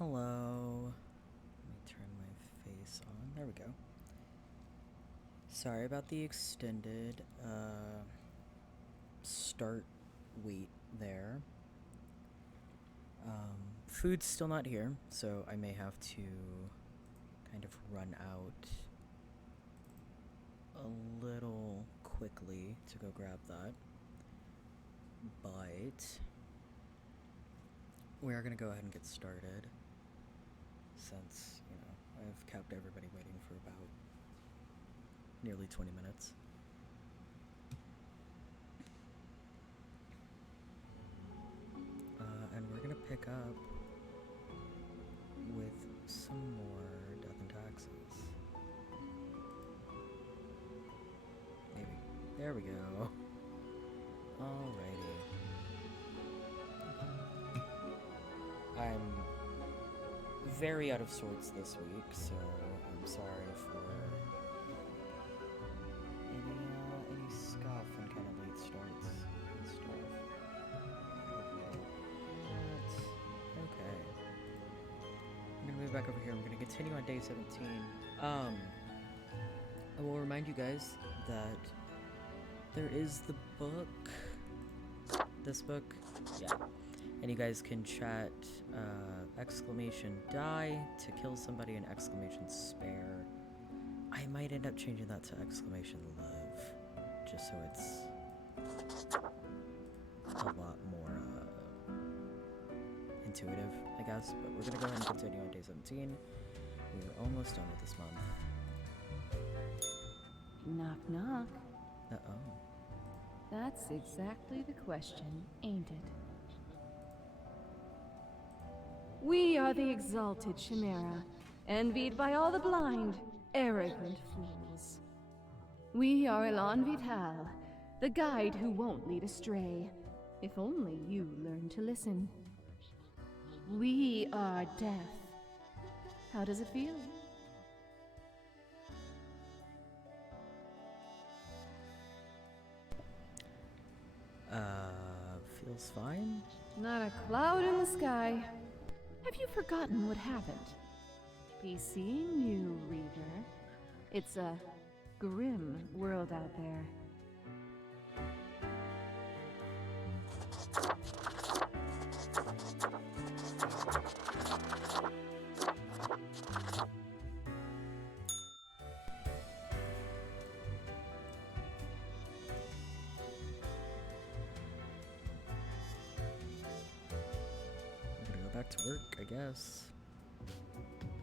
Hello. Let me turn my face on. There we go. Sorry about the extended start wait there. Food's still not here, so I may have to kind of run out a little quickly to go grab that. But we are going to go ahead and get started since, I've kept everybody waiting for about nearly 20 minutes. And we're gonna pick up with some more Death and Taxes. Maybe. There we go. Alrighty. I'm very out of sorts this week, so I'm sorry for any scuff and kind of late starts and stuff. Okay. I'm gonna move back over here. We're gonna continue on day 17. I will remind you guys that there is the book. This book, yeah. And you guys can chat exclamation die to kill somebody and exclamation spare. I might end up changing that to exclamation live, just so it's a lot more intuitive, I guess. But we're gonna go ahead and continue on day 17. We're almost done with this month. Knock, knock. Uh-oh. That's exactly the question, ain't it? We are the exalted Chimera, envied by all the blind, arrogant fools. We are Elan Vital, the guide who won't lead astray, if only you learn to listen. We are death. How does it feel? Feels fine? Not a cloud in the sky. Have you forgotten what happened? Be seeing you, Reaver. It's a grim world out there. Back to work, I guess.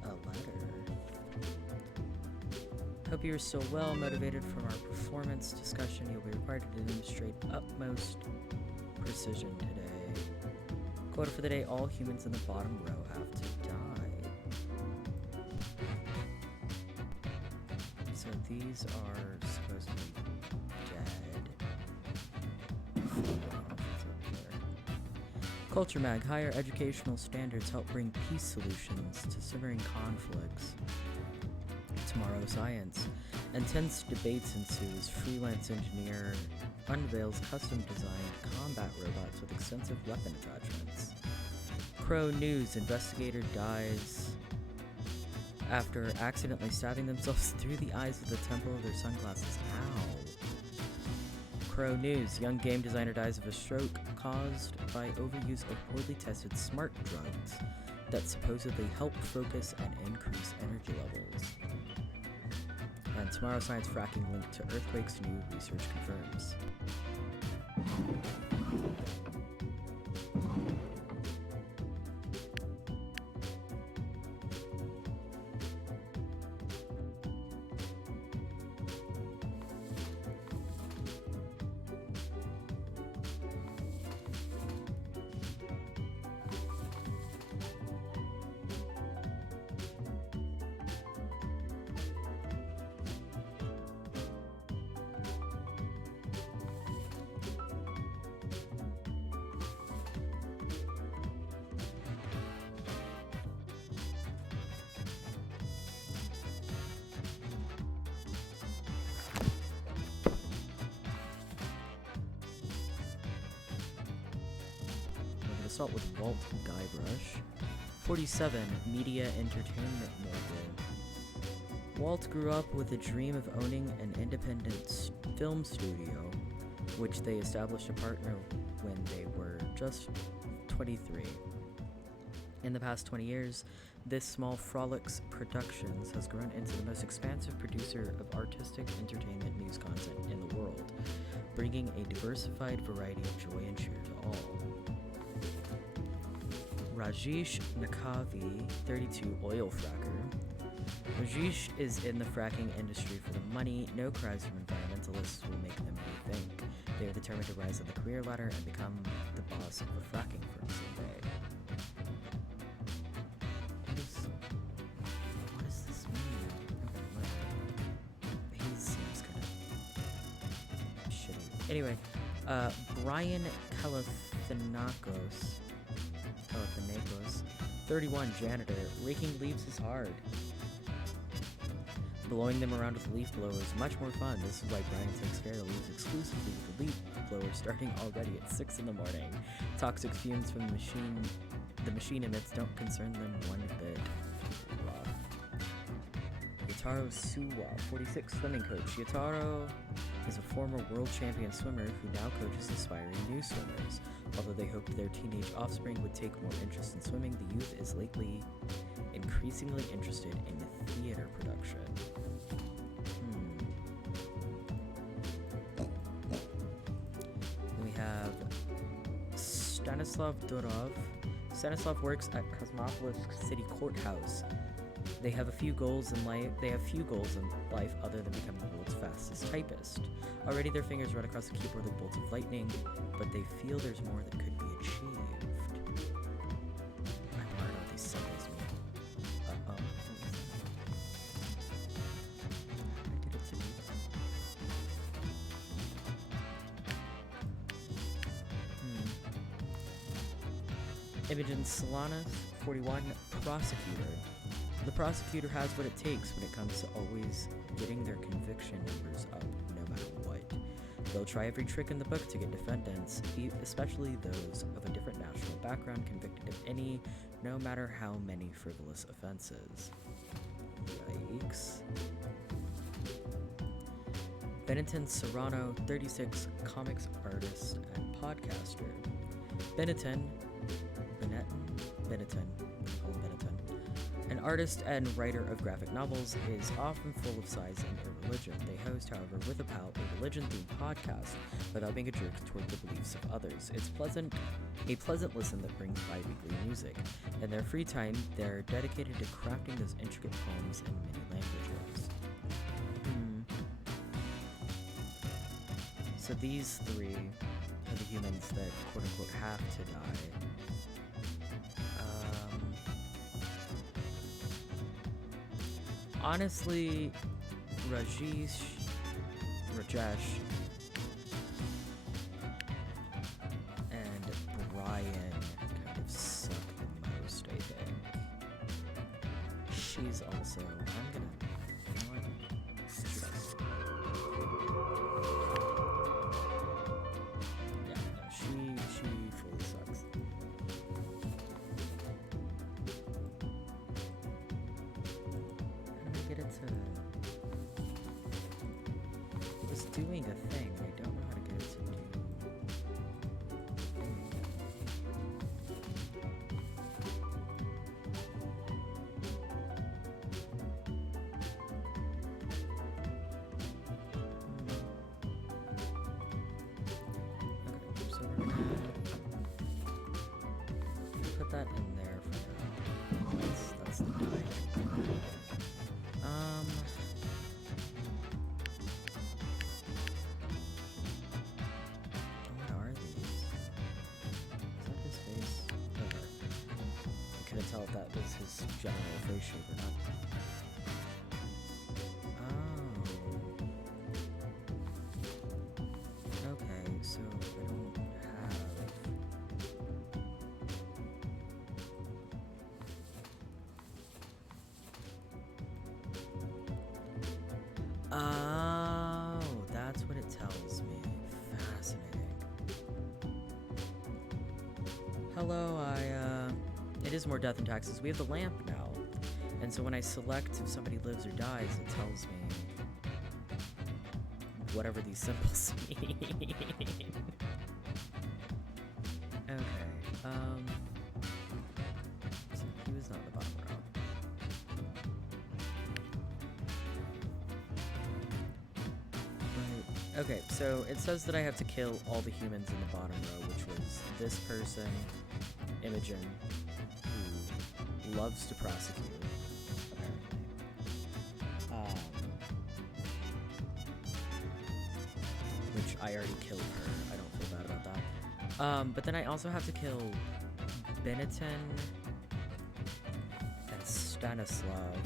A letter. Hope you are so well motivated from our performance discussion. You'll be required to demonstrate utmost precision today. Quota for the day: all humans in the bottom row have to die. So these are supposed to be dead. Culture Mag, higher educational standards help bring peace solutions to simmering conflicts. Tomorrow Science. Intense debates ensue as freelance engineer unveils custom-designed combat robots with extensive weapon attachments. Crow News, investigator dies after accidentally stabbing themselves through the eyes with the temple of their sunglasses. Ow. Crow News, young game designer dies of a stroke caused by overuse of poorly tested smart drugs that supposedly help focus and increase energy levels. And Tomorrow Science fracking linked to earthquakes, new research confirms. Assault with Walt Guybrush. 47. Media entertainment mogul. Walt grew up with a dream of owning an independent film studio, which they established a partner when they were just 23. In the past 20 years, this small Frolics Productions has grown into the most expansive producer of artistic entertainment news content in the world, bringing a diversified variety of joy and cheer to all. Rajesh Nakavi, 32, oil fracker. Rajesh is in the fracking industry for the money. No cries from environmentalists will make them rethink. They are determined to rise on the career ladder and become the boss of a fracking firm someday. What does this mean? He seems kind of shitty. Anyway, Brian Calafanakos, 31, janitor. Raking leaves is hard. Blowing them around with a leaf blower is much more fun. This is why Brian takes care of leaves exclusively with a leaf blower starting already at 6 in the morning. Toxic fumes from the machine emits don't concern them one bit. Yotaro Suwa, 46, swimming coach. Yotaro is a former world champion swimmer who now coaches aspiring new swimmers. Although they hoped their teenage offspring would take more interest in swimming, the youth is lately increasingly interested in theater production. Then we have Stanislav Durov. Stanislav works at Cosmopolis City Courthouse. They have few goals in life other than becoming the world's fastest typist. Already their fingers run across the keyboard like bolts of lightning, but they feel there's more that could be achieved. I don't know what these symbols mean. I did it to me. Imogen Solanas, 41, prosecutor. The prosecutor has what it takes when it comes to always getting their conviction numbers up, no matter what. They'll try every trick in the book to get defendants, especially those of a different national background, convicted of any, no matter how many frivolous offenses. Yikes. Benetton Serrano, 36, comics artist and podcaster. Benetton, an artist and writer of graphic novels, is often full of size and irreligion. They host, however, with a pal, a religion-themed podcast without being a jerk toward the beliefs of others. It's a pleasant listen that brings bi-weekly music. In their free time, they're dedicated to crafting those intricate poems in many languages. So these three are the humans that, quote-unquote, have to die. Honestly, Rajesh, and Brian kind of suck the most, I think. She's also, you know what? She does. Yeah, no, she fully sucks. Get it to... It was doing a thing. I don't know how to get it to do anything. Okay, so we're gonna put that in there for now. That's the die. What are these? Is that his face? Okay. I couldn't tell if that was his general face shape or not. Oh. Okay, so I don't have... Oh, that's what it tells me. Fascinating. Hello, It is more death and taxes. We have the lamp now. And so when I select if somebody lives or dies, it tells me whatever these symbols mean. Okay, so he was not in the bottom row. Right. Okay, so it says that I have to kill all the humans in the bottom row, which was this person, Imogen, who loves to prosecute, apparently. Which I already killed her. I don't feel bad about that. But then I also have to kill Benetton and Stanislav.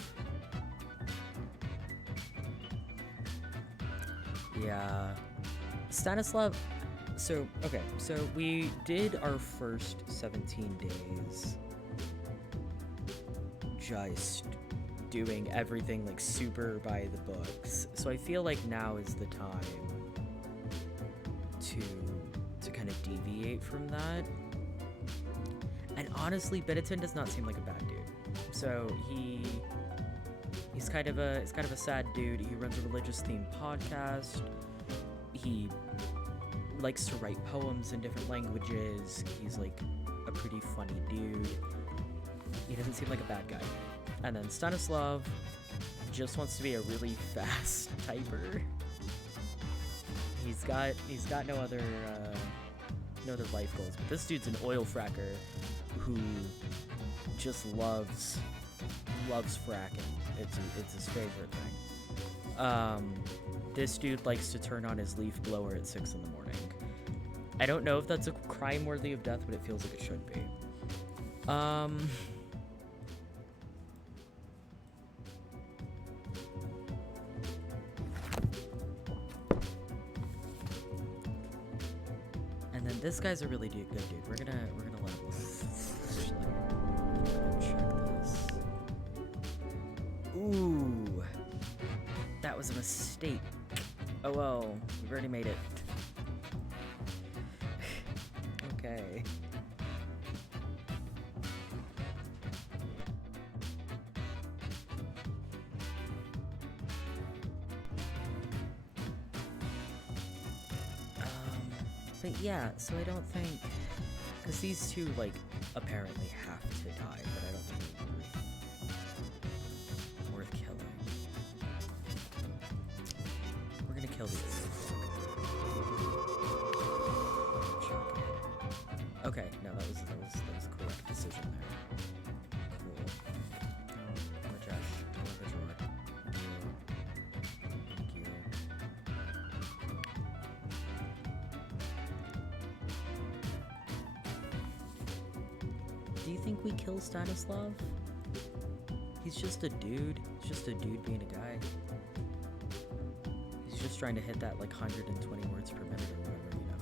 Yeah. Stanislav. So, okay. So we did our first 17 days just doing everything like super by the books. So I feel like now is the time to kind of deviate from that. And honestly, Benetton does not seem like a bad dude. So he's kind of a sad dude. He runs a religious themed podcast. He likes to write poems in different languages. He's like a pretty funny dude. He doesn't seem like a bad guy. And then Stanislav just wants to be a really fast typer. He's got no other life goals. But this dude's an oil fracker who just loves fracking. It's his favorite thing. This dude likes to turn on his leaf blower at 6 in the morning. I don't know if that's a crime worthy of death, but it feels like it should be. And then this guy's a really good dude. We're gonna let him live. Actually, check this. Ooh, that was a mistake. Oh well, we've already made it. Okay. But yeah, so I don't think, because these two, like, apparently have to die, but I don't think they're worth killing. We're gonna kill the Okay, no, that was a correct decision there. Cool. Rajesh, go with the drawer. Thank you. Do you think we kill Stanislav? He's just a dude. He's just a dude being a guy. He's just trying to hit that like 120 words per minute or whatever, you know.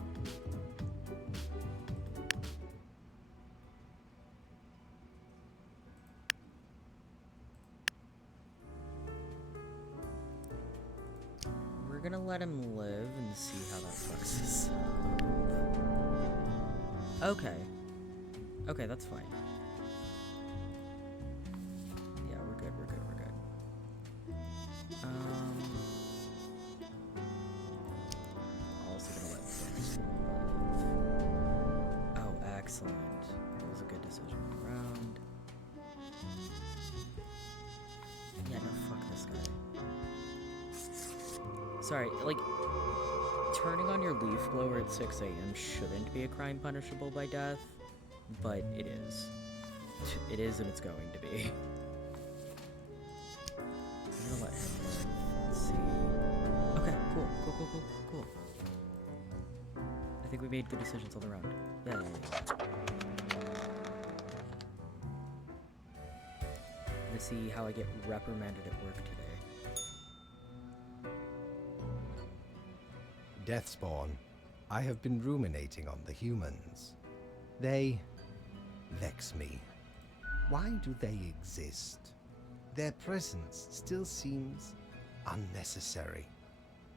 We're gonna let him live and see how that flexes. Okay. Okay, that's fine. Yeah, we're good. Also gonna let Flex live. Oh, excellent. That was a good decision. Round. Yeah, no, fuck this guy. Sorry, like, turning on your leaf blower at 6 a.m. shouldn't be a crime punishable by death. But it is. It is, and it's going to be. I'm gonna let him live. Let's see. Okay, cool. I think we made good decisions all around. Yay. Let's see how I get reprimanded at work today. Deathspawn, I have been ruminating on the humans. They vex me. Why do they exist? Their presence still seems unnecessary.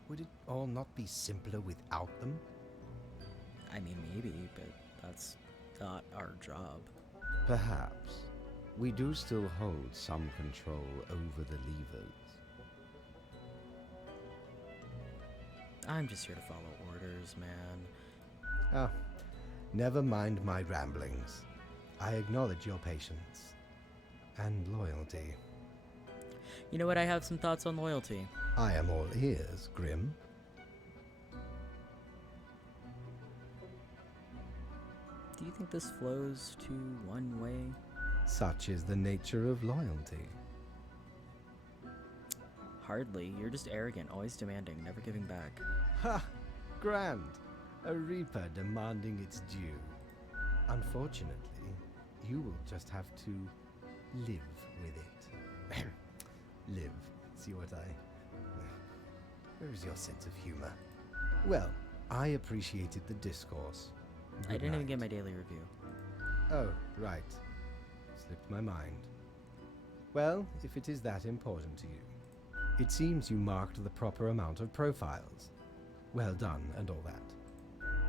Would it all not be simpler without them? I mean, maybe, but that's not our job. Perhaps. We do still hold some control over the levers. I'm just here to follow orders, man. Ah, never mind my ramblings. I acknowledge your patience and loyalty. You know what? I have some thoughts on loyalty. I am all ears, Grim. Do you think this flows to one way? Such is the nature of loyalty. Hardly. You're just arrogant, always demanding, never giving back. Ha! Grand! A reaper demanding its due. Unfortunately, you will just have to live with it. Live. See what I... Where is your sense of humor? Well, I appreciated the discourse. I didn't even Good get my night. daily review. Oh, right. Slipped my mind. Well, if it is that important to you. It seems you marked the proper amount of profiles. Well done and all that.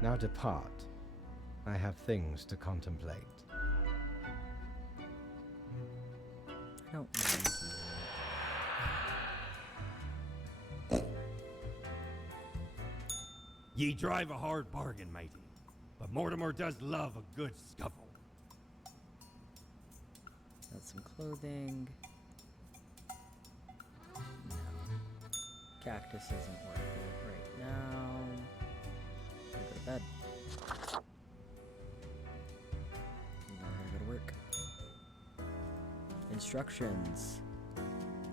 Now depart. I have things to contemplate. I don't like you. Ye drive a hard bargain, matey, but Mortimer does love a good scuffle. Got some clothing. No. Cactus isn't worth it right now. Gotta go to bed. And then we're gonna go to work. Instructions.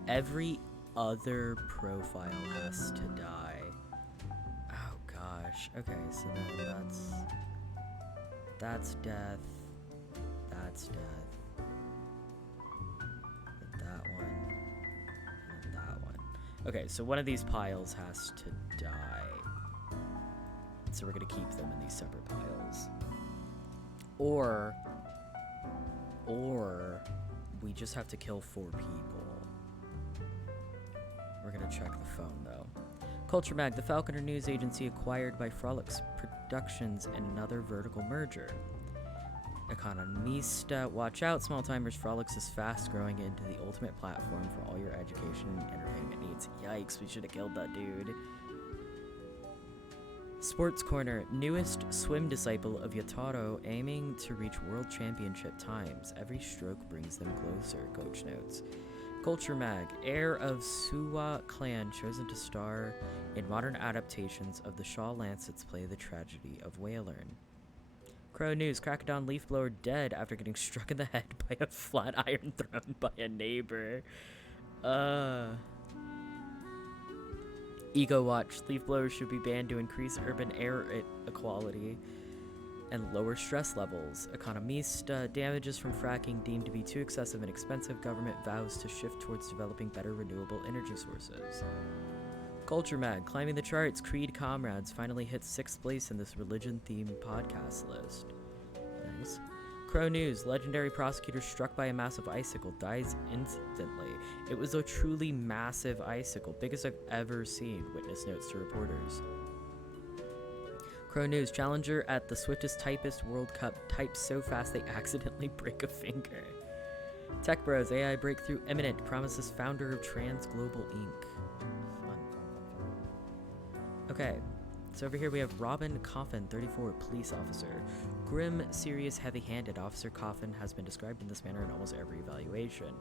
Every other profile has to die. Oh gosh. Okay, so then that's death. That's death. Then that one. And then that one. Okay, so one of these piles has to die. So we're gonna keep them in these separate piles. Or we just have to kill 4 people. We're gonna check the phone though. Culture Mag, the Falconer news agency acquired by Frolix Productions in another vertical merger. Economista, watch out, small timers. Frolix is fast growing into the ultimate platform for all your education and entertainment needs. Yikes, we should have killed that dude. Sports Corner, newest swim disciple of Yataro, aiming to reach world championship times. Every stroke brings them closer, coach notes. Culture Mag, heir of Suwa clan chosen to star in modern adaptations of the Shaw Lancet's play The Tragedy of Whalern. Crow News, Crackodon Leafblower dead after getting struck in the head by a flat iron thrown by a neighbor. Ego Watch, leafblowers should be banned to increase urban air equality and lower stress levels. Economista, damages from fracking deemed to be too excessive and expensive. Government vows to shift towards developing better renewable energy sources. Culture Mag, climbing the charts, Creed Comrades finally hits 6th place in this religion-themed podcast list. Nice. Crow News, legendary prosecutor struck by a massive icicle dies instantly. It was a truly massive icicle, biggest I've ever seen, witness notes to reporters. Crow News, challenger at the Swiftest Typist World Cup types so fast they accidentally break a finger. Tech Bros, AI breakthrough imminent, promises founder of Trans Global Inc. Fun. Okay, so over here we have Robin Coffin, 34, police officer. Grim, serious, heavy-handed. Officer Coffin has been described in this manner in almost every evaluation.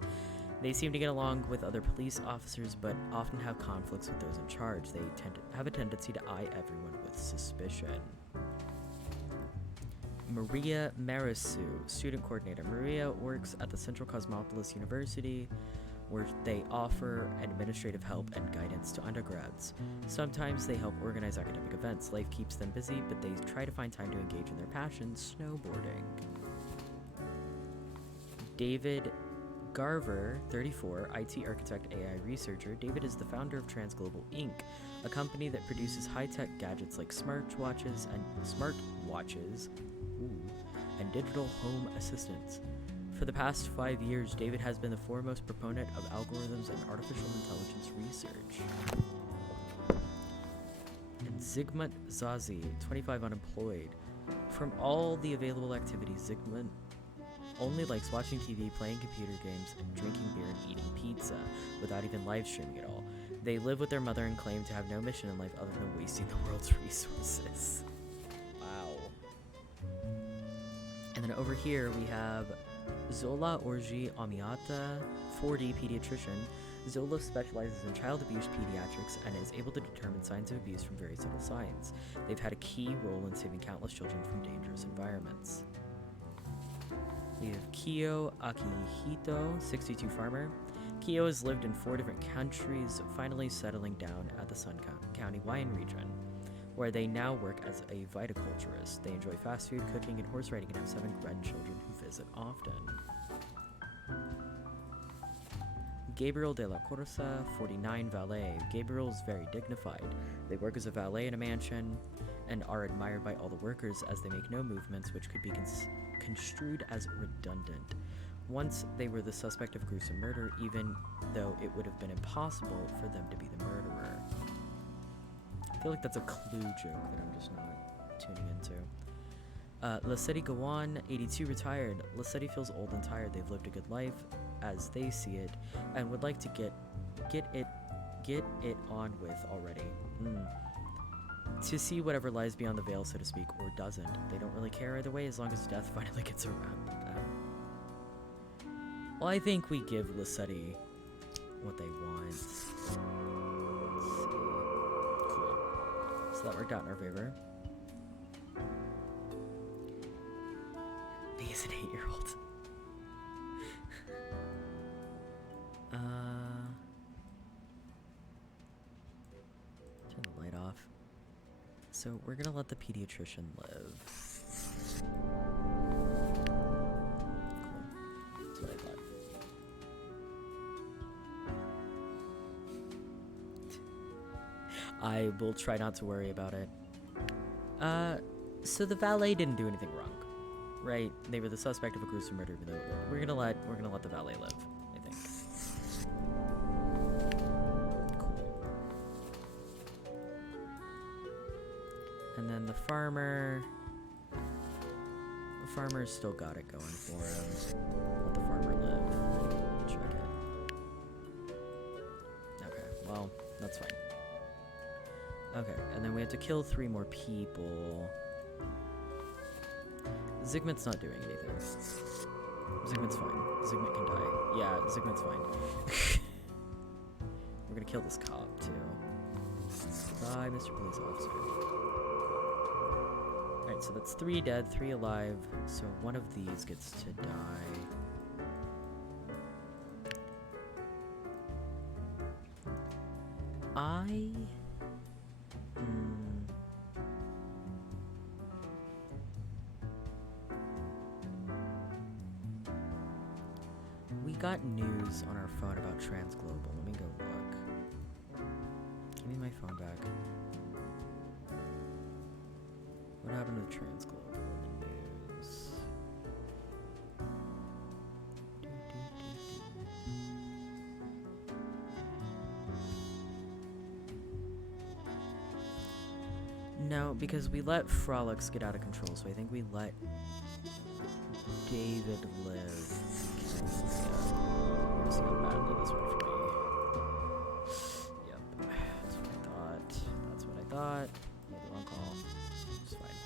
They seem to get along with other police officers, but often have conflicts with those in charge. They tend to have a tendency to eye everyone with suspicion. Maria Marisu, student coordinator. Maria works at the Central Cosmopolis University, where they offer administrative help and guidance to undergrads. Sometimes they help organize academic events. Life keeps them busy, but they try to find time to engage in their passion, snowboarding. David Garver, 34, IT architect, AI researcher. David is the founder of Transglobal Inc., a company that produces high-tech gadgets like smartwatches and digital home assistants. For the past 5 years, David has been the foremost proponent of algorithms and artificial intelligence research. And Zygmunt Zazi, 25, unemployed. From all the available activities, Zygmunt only likes watching TV, playing computer games, and drinking beer and eating pizza, without even live streaming at all. They live with their mother and claim to have no mission in life other than wasting the world's resources. Wow. And then over here we have Zola Orji Amiata, 4D pediatrician. Zola specializes in child abuse pediatrics and is able to determine signs of abuse from very subtle signs. They've had a key role in saving countless children from dangerous environments. We have Kiyo Akihito, 62 farmer. Kiyo has lived in 4 different countries, finally settling down at the Sun County wine region, where they now work as a viticulturist. They enjoy fast food, cooking, and horse riding, and have 7 grandchildren who visit often. Gabriel de la Corsa, 49, valet. Gabriel is very dignified. They work as a valet in a mansion and are admired by all the workers as they make no movements which could be construed as redundant. Once they were the suspect of gruesome murder, even though it would have been impossible for them to be the murderer. I feel like that's a clue joke that I'm just not tuning into. Lassetti Gawan, 82, retired. Lassetti feels old and tired. They've lived a good life, as they see it, and would like to get it on with already. To see whatever lies beyond the veil, so to speak, or doesn't. They don't really care either way as long as death finally gets around them. Well, I think we give Lassetti what they want. Let's see. Cool. So that worked out in our favor. He's an 8-year-old. Turn the light off. So we're gonna let the pediatrician live. Cool. That's what I thought. I will try not to worry about it. So the valet didn't do anything wrong, right? They were the suspect of a gruesome murder. We're gonna let the valet live, I think. Cool. And then the farmer's still got it going for him. Let the farmer live. Check it. Okay, well, that's fine. Okay, and then we have to kill 3 more people. Zygmunt's not doing anything. Zygmunt's fine. Zygmunt can die. Yeah, Zygmunt's fine. We're gonna kill this cop, too. Bye, Mr. Police Officer. Alright, so that's 3 dead, 3 alive. So one of these gets to die. We got news on our phone about Transglobal. Let me go look. Give me my phone back. What happened with Transglobal in the news? No, because we let Frolics get out of control, so I think we let David live. We're just gonna battle this one for me. Yep, that's what I thought. That's what I thought. Made the wrong call. It's fine.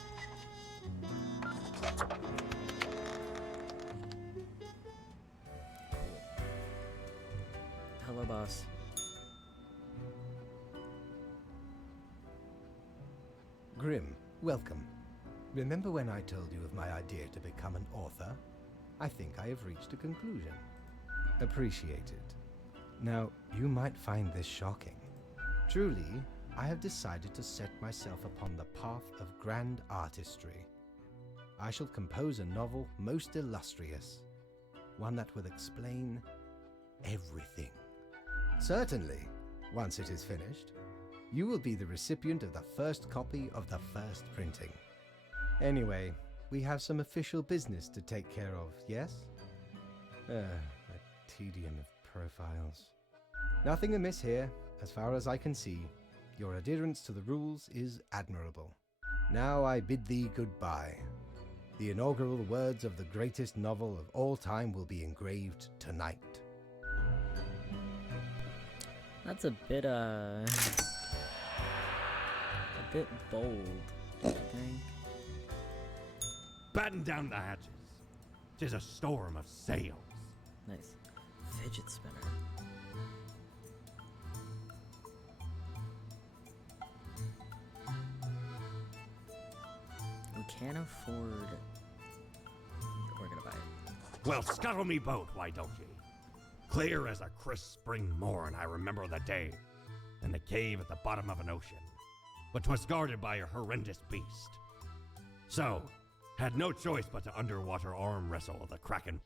Hello, boss. Grim, welcome. Remember when I told you of my idea to become an author? I think I have reached a conclusion. Appreciate it. Now, you might find this shocking. Truly, I have decided to set myself upon the path of grand artistry. I shall compose a novel most illustrious, one that will explain everything. Certainly, once it is finished, you will be the recipient of the first copy of the first printing. Anyway, we have some official business to take care of, yes? The tedium of profiles. Nothing amiss here, as far as I can see. Your adherence to the rules is admirable. Now I bid thee goodbye. The inaugural words of the greatest novel of all time will be engraved tonight. That's a bit bold, don't you think? Batten down the hatches. 'Tis a storm of sails. Nice. Fidget spinner. We can't afford... We're gonna buy it. Well, scuttle me boat, why don't ye? Clear as a crisp spring morn, I remember the day, in the cave at the bottom of an ocean, but 'twas guarded by a horrendous beast. So, had no choice but to underwater arm wrestle the kraken.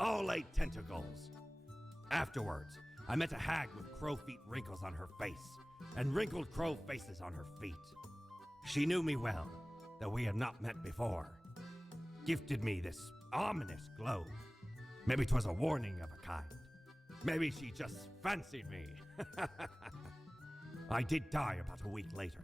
All 8 tentacles. Afterwards, I met a hag with crow feet wrinkles on her face, and wrinkled crow faces on her feet. She knew me well, though we had not met before. Gifted me this ominous glow. Maybe 'twas a warning of a kind. Maybe she just fancied me. I did die about a week later.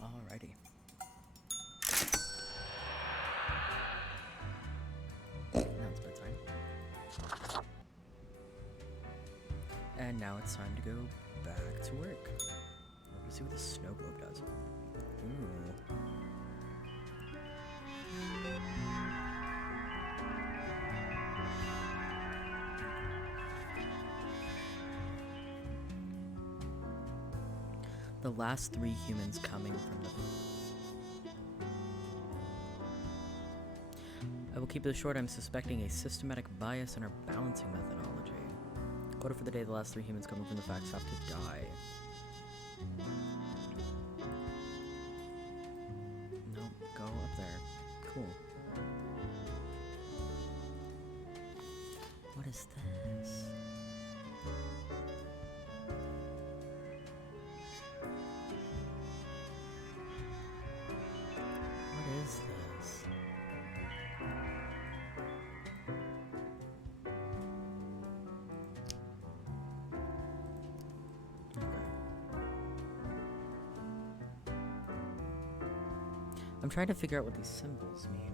Alrighty. Now it's bedtime. And now it's time to go back to work. We're gonna see what the snow globe does. Ooh. The last 3 humans coming from the... I will keep this short. I'm suspecting a systematic bias in our balancing methodology. Quota for the day, the last 3 humans coming from the facts have to die. Nope, go up there. Cool. What is this? What is this? I'm trying to figure out what these symbols mean.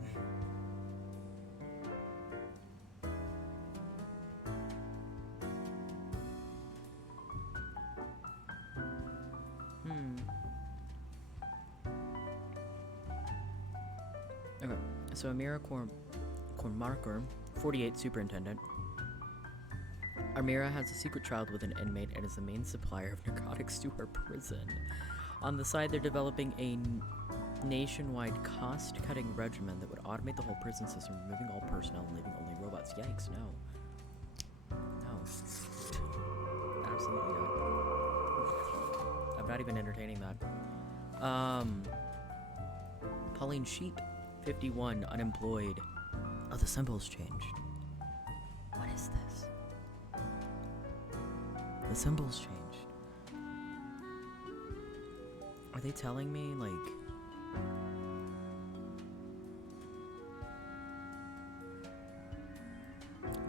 Okay, so Amira Kormarker, 48, superintendent. Amira has a secret child with an inmate and is the main supplier of narcotics to her prison. On the side, they're developing a nationwide cost-cutting regimen that would automate the whole prison system, removing all personnel and leaving only robots. Yikes, no. No. Absolutely not. I'm not even entertaining that. Pauline Sheep, 51, unemployed. Oh, the symbol's changed. What is this? The symbol's changed. Are they telling me, like...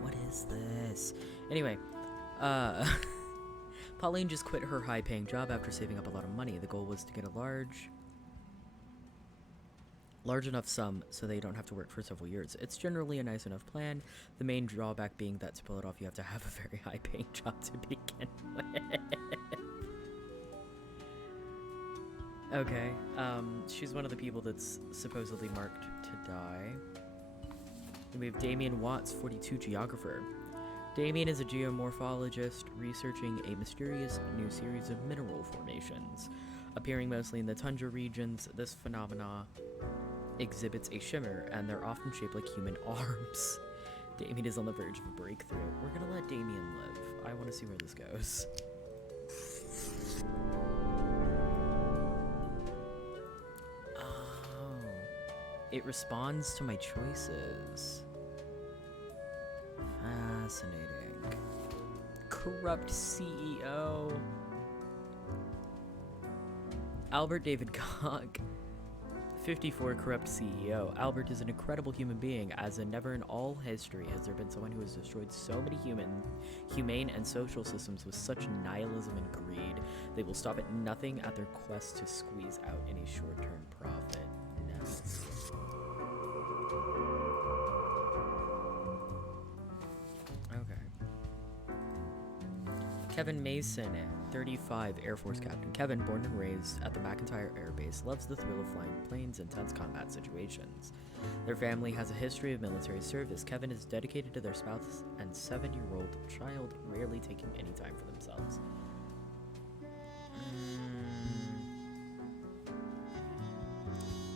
What is this? Anyway, Pauline just quit her high-paying job after saving up a lot of money. The goal was to get a large enough sum so they don't have to work for several years. It's generally a nice enough plan. The main drawback being that to pull it off, you have to have a very high-paying job to begin with. Okay, she's one of the people that's supposedly marked to die. And we have Damien Watts, 42, geographer. Damien is a geomorphologist researching a mysterious new series of mineral formations. Appearing mostly in the tundra regions, this phenomena exhibits a shimmer, and they're often shaped like human arms. Damien is on the verge of a breakthrough. We're gonna let Damien live. I want to see where this goes. Oh. It responds to my choices. Fascinating. Corrupt CEO. Albert David Koch. 54, corrupt CEO. Albert is an incredible human being, as in never in all history has there been someone who has destroyed so many humane and social systems with such nihilism and greed. They will stop at nothing at their quest to squeeze out any short-term profit. No. Okay. Kevin Mason, 35, Air Force Captain. Kevin, born and raised at the McIntyre Air Base, loves the thrill of flying planes in tense combat situations. Their family has a history of military service. Kevin is dedicated to their spouse and 7-year-old child, rarely taking any time for themselves.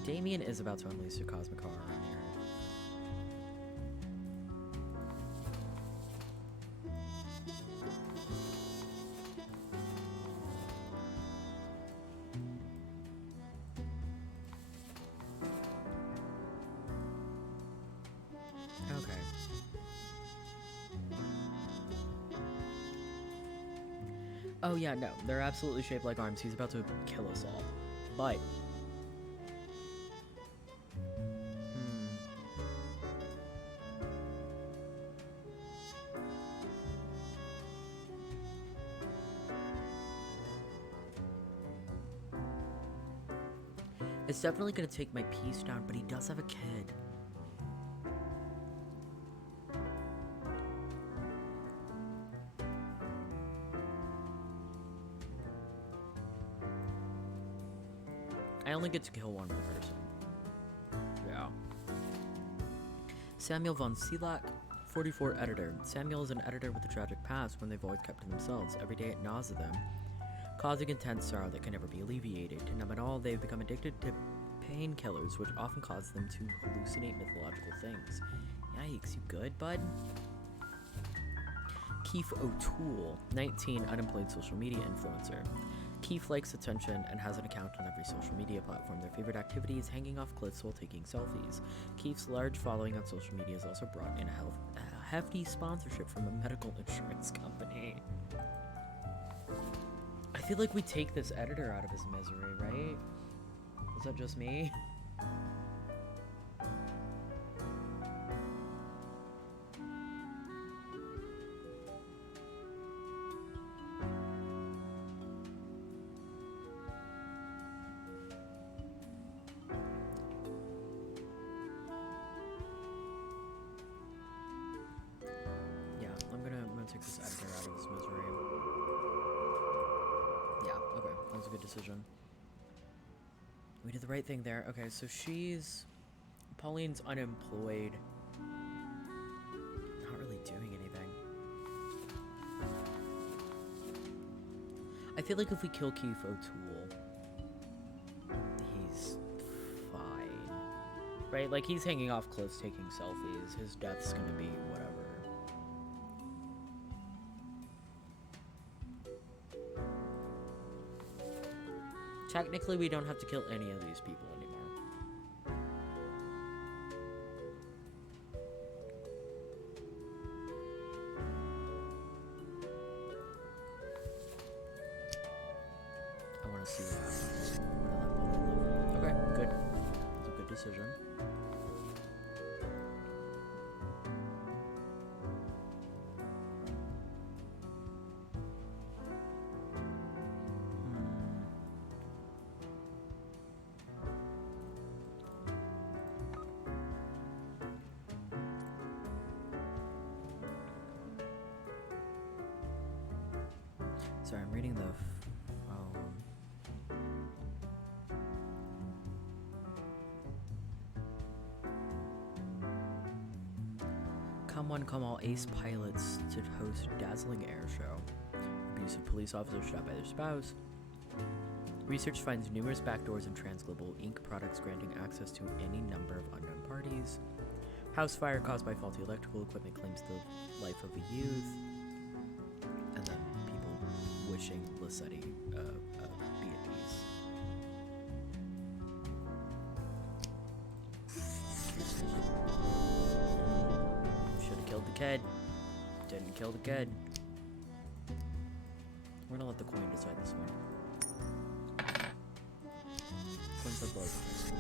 Damien is about to unleash a cosmic horror on here. Oh yeah, no, they're absolutely shaped like arms. He's about to kill us all. But... It's definitely gonna take my piece down, but he does have a kid. I only get to kill one more person. Yeah. Samuel von Silak, 44 editor. Samuel is an editor with a tragic past, when they've always kept to themselves. Every day it gnaws at them, causing intense sorrow that can never be alleviated. To numb it all, they've become addicted to painkillers, which often cause them to hallucinate mythological things. Yikes, you good, bud? Keith O'Toole, 19, unemployed social media influencer. Keith likes attention and has an account on every social media platform. Their favorite activity is hanging off cliffs while taking selfies. Keith's large following on social media has also brought in a hefty sponsorship from a medical insurance company. I feel like we take this editor out of his misery, right? Is that just me? Take this editor out of his misery. Yeah, okay, that was a good decision. We did the right thing there. Okay, so Pauline's unemployed. Not really doing anything. I feel like if we kill Keith O'Toole, he's fine. Right? Like, he's hanging off cliffs taking selfies. His death's gonna be whatever. Technically, we don't have to kill any of these people anymore. I want to see that. Okay, good. That's a good decision. Sorry, I'm reading the phone. Come one, come all, ace pilots to host dazzling air show. Abusive police officers shot by their spouse. Research finds numerous backdoors in Transglobal Inc. products granting access to any number of unknown parties. House fire caused by faulty electrical equipment claims the life of a youth. And then people wishing Lissetti be at peace. kid. Didn't kill the kid. We're gonna let the coin decide this one. Coin said both.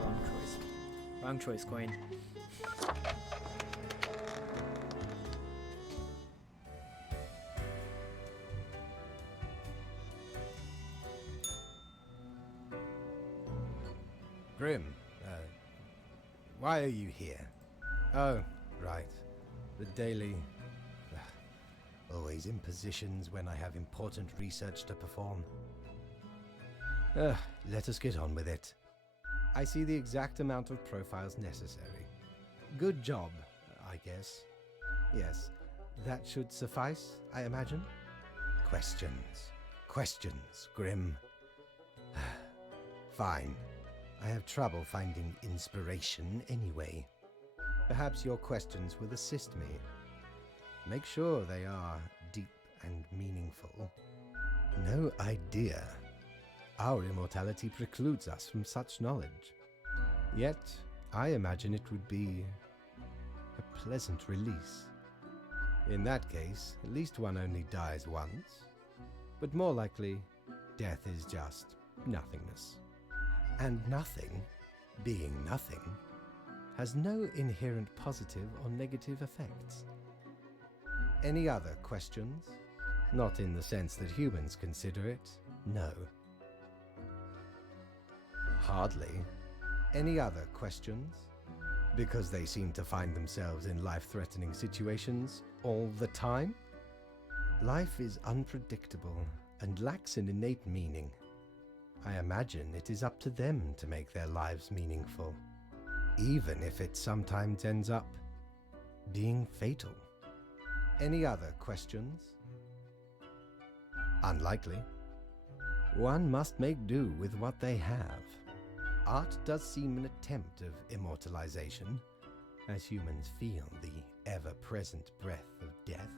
Wrong choice. Wrong choice, coin. Grim, why are you here? Oh, right. The daily... always in positions when I have important research to perform. Let us get on with it. I see the exact amount of profiles necessary. Good job, I guess. Yes, that should suffice, I imagine. Questions. Questions, Grim. Fine. I have trouble finding inspiration anyway. Perhaps your questions will assist me. Make sure they are deep and meaningful. No idea. Our immortality precludes us from such knowledge. Yet, I imagine it would be a pleasant release. In that case, at least one only dies once. But more likely, death is just nothingness. And nothing, being nothing, has no inherent positive or negative effects. Any other questions? Not in the sense that humans consider it, no. Hardly. Any other questions? Because they seem to find themselves in life-threatening situations all the time? Life is unpredictable and lacks an innate meaning. I imagine it is up to them to make their lives meaningful, even if it sometimes ends up being fatal. Any other questions? Unlikely. One must make do with what they have. Art does seem an attempt of immortalization, as humans feel the ever-present breath of death.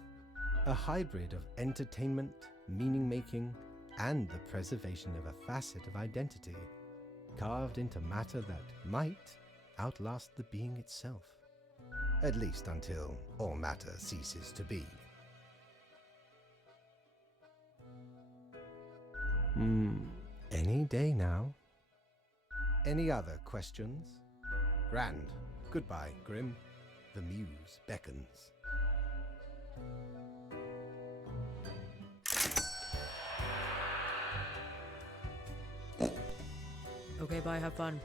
A hybrid of entertainment, meaning-making, and the preservation of a facet of identity, carved into matter that might outlast the being itself. At least until all matter ceases to be. Any day now. Any other questions? Grand. Goodbye, Grim. The muse beckons. Okay, bye, have fun.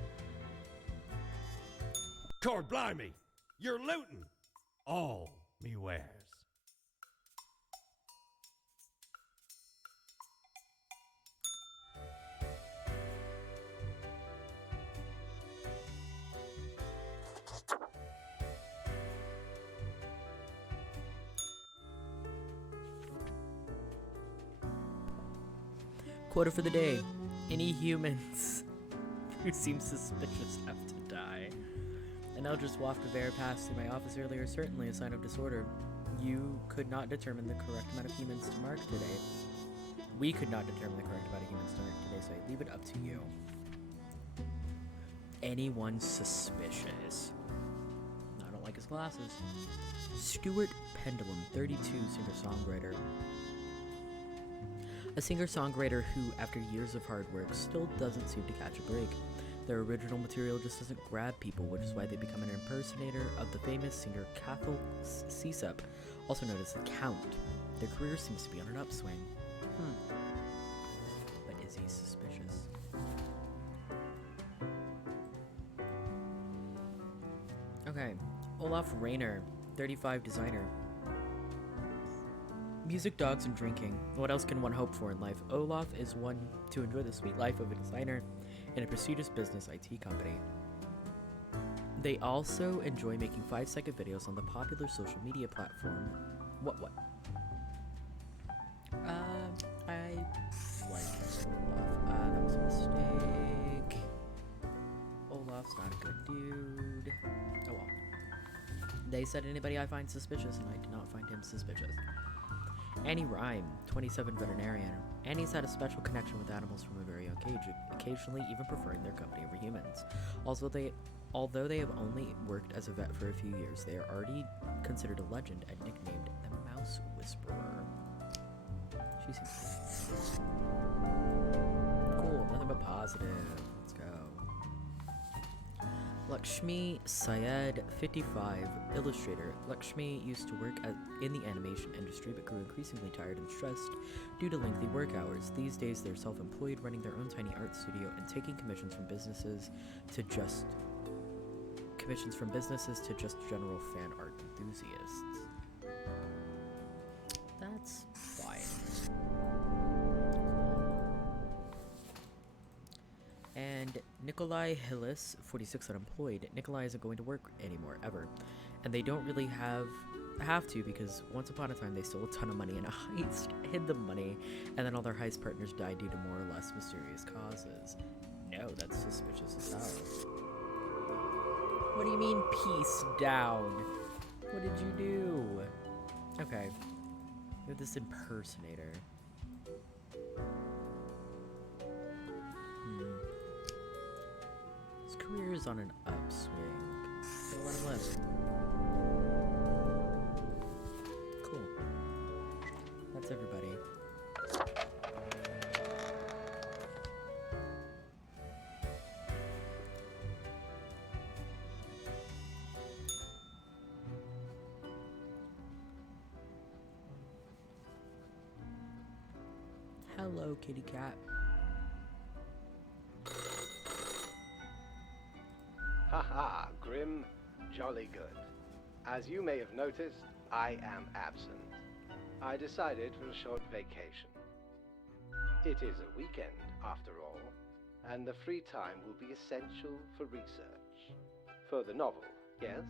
Cord blimey! You're looting! All me wares. Quota for the day. Any humans who seem suspicious have to die. An eldritch waft of air passed through my office earlier, certainly a sign of disorder. You could not determine the correct amount of humans to mark today. We could not determine the correct amount of humans to mark today, so I leave it up to you. Anyone suspicious? I don't like his glasses. Stuart Pendulum, 32, singer-songwriter. A singer-songwriter who, after years of hard work, still doesn't seem to catch a break. Their original material just doesn't grab people, which is why they become an impersonator of the famous singer Cathal Csup, also known as the Count. Their career seems to be on an upswing. But is he suspicious? Okay, Olaf Rayner, 35, designer. Music, dogs, and drinking. What else can one hope for in life? Olaf is one to enjoy the sweet life of a designer in a prestigious business IT company. They also enjoy making 5-second videos on the popular social media platform. What? I like Olaf. That was a mistake. Olaf's not a good dude. Oh well. They said anybody I find suspicious, and I did not find him suspicious. Annie Rhyme, 27, veterinarian. Annie's had a special connection with animals from a very young age, occasionally even preferring their company over humans. Although they have only worked as a vet for a few years, they are already considered a legend and nicknamed the Mouse Whisperer. She seems cool, nothing but positive. Let's go. Lakshmi Syed, 55, illustrator. Lakshmi used to work in the animation industry but grew increasingly tired and stressed due to lengthy work hours. These days they're self-employed, running their own tiny art studio and taking commissions from businesses to just general fan art enthusiasts. That's fine. And Nikolai Hillis, 46, unemployed. Nikolai isn't going to work anymore, ever. And they don't really have to, because once upon a time they stole a ton of money in a heist, hid the money, and then all their heist partners died due to more or less mysterious causes. No, that's suspicious as hell. What do you mean, peace down? What did you do? Okay. You're this impersonator. His career is on an upswing. So let him live. Cool. That's everybody. Hello, kitty cat. Haha, Grim, jolly good. As you may have noticed, I am absent. I decided for a short vacation. It is a weekend, after all, and the free time will be essential for research. For the novel, yes?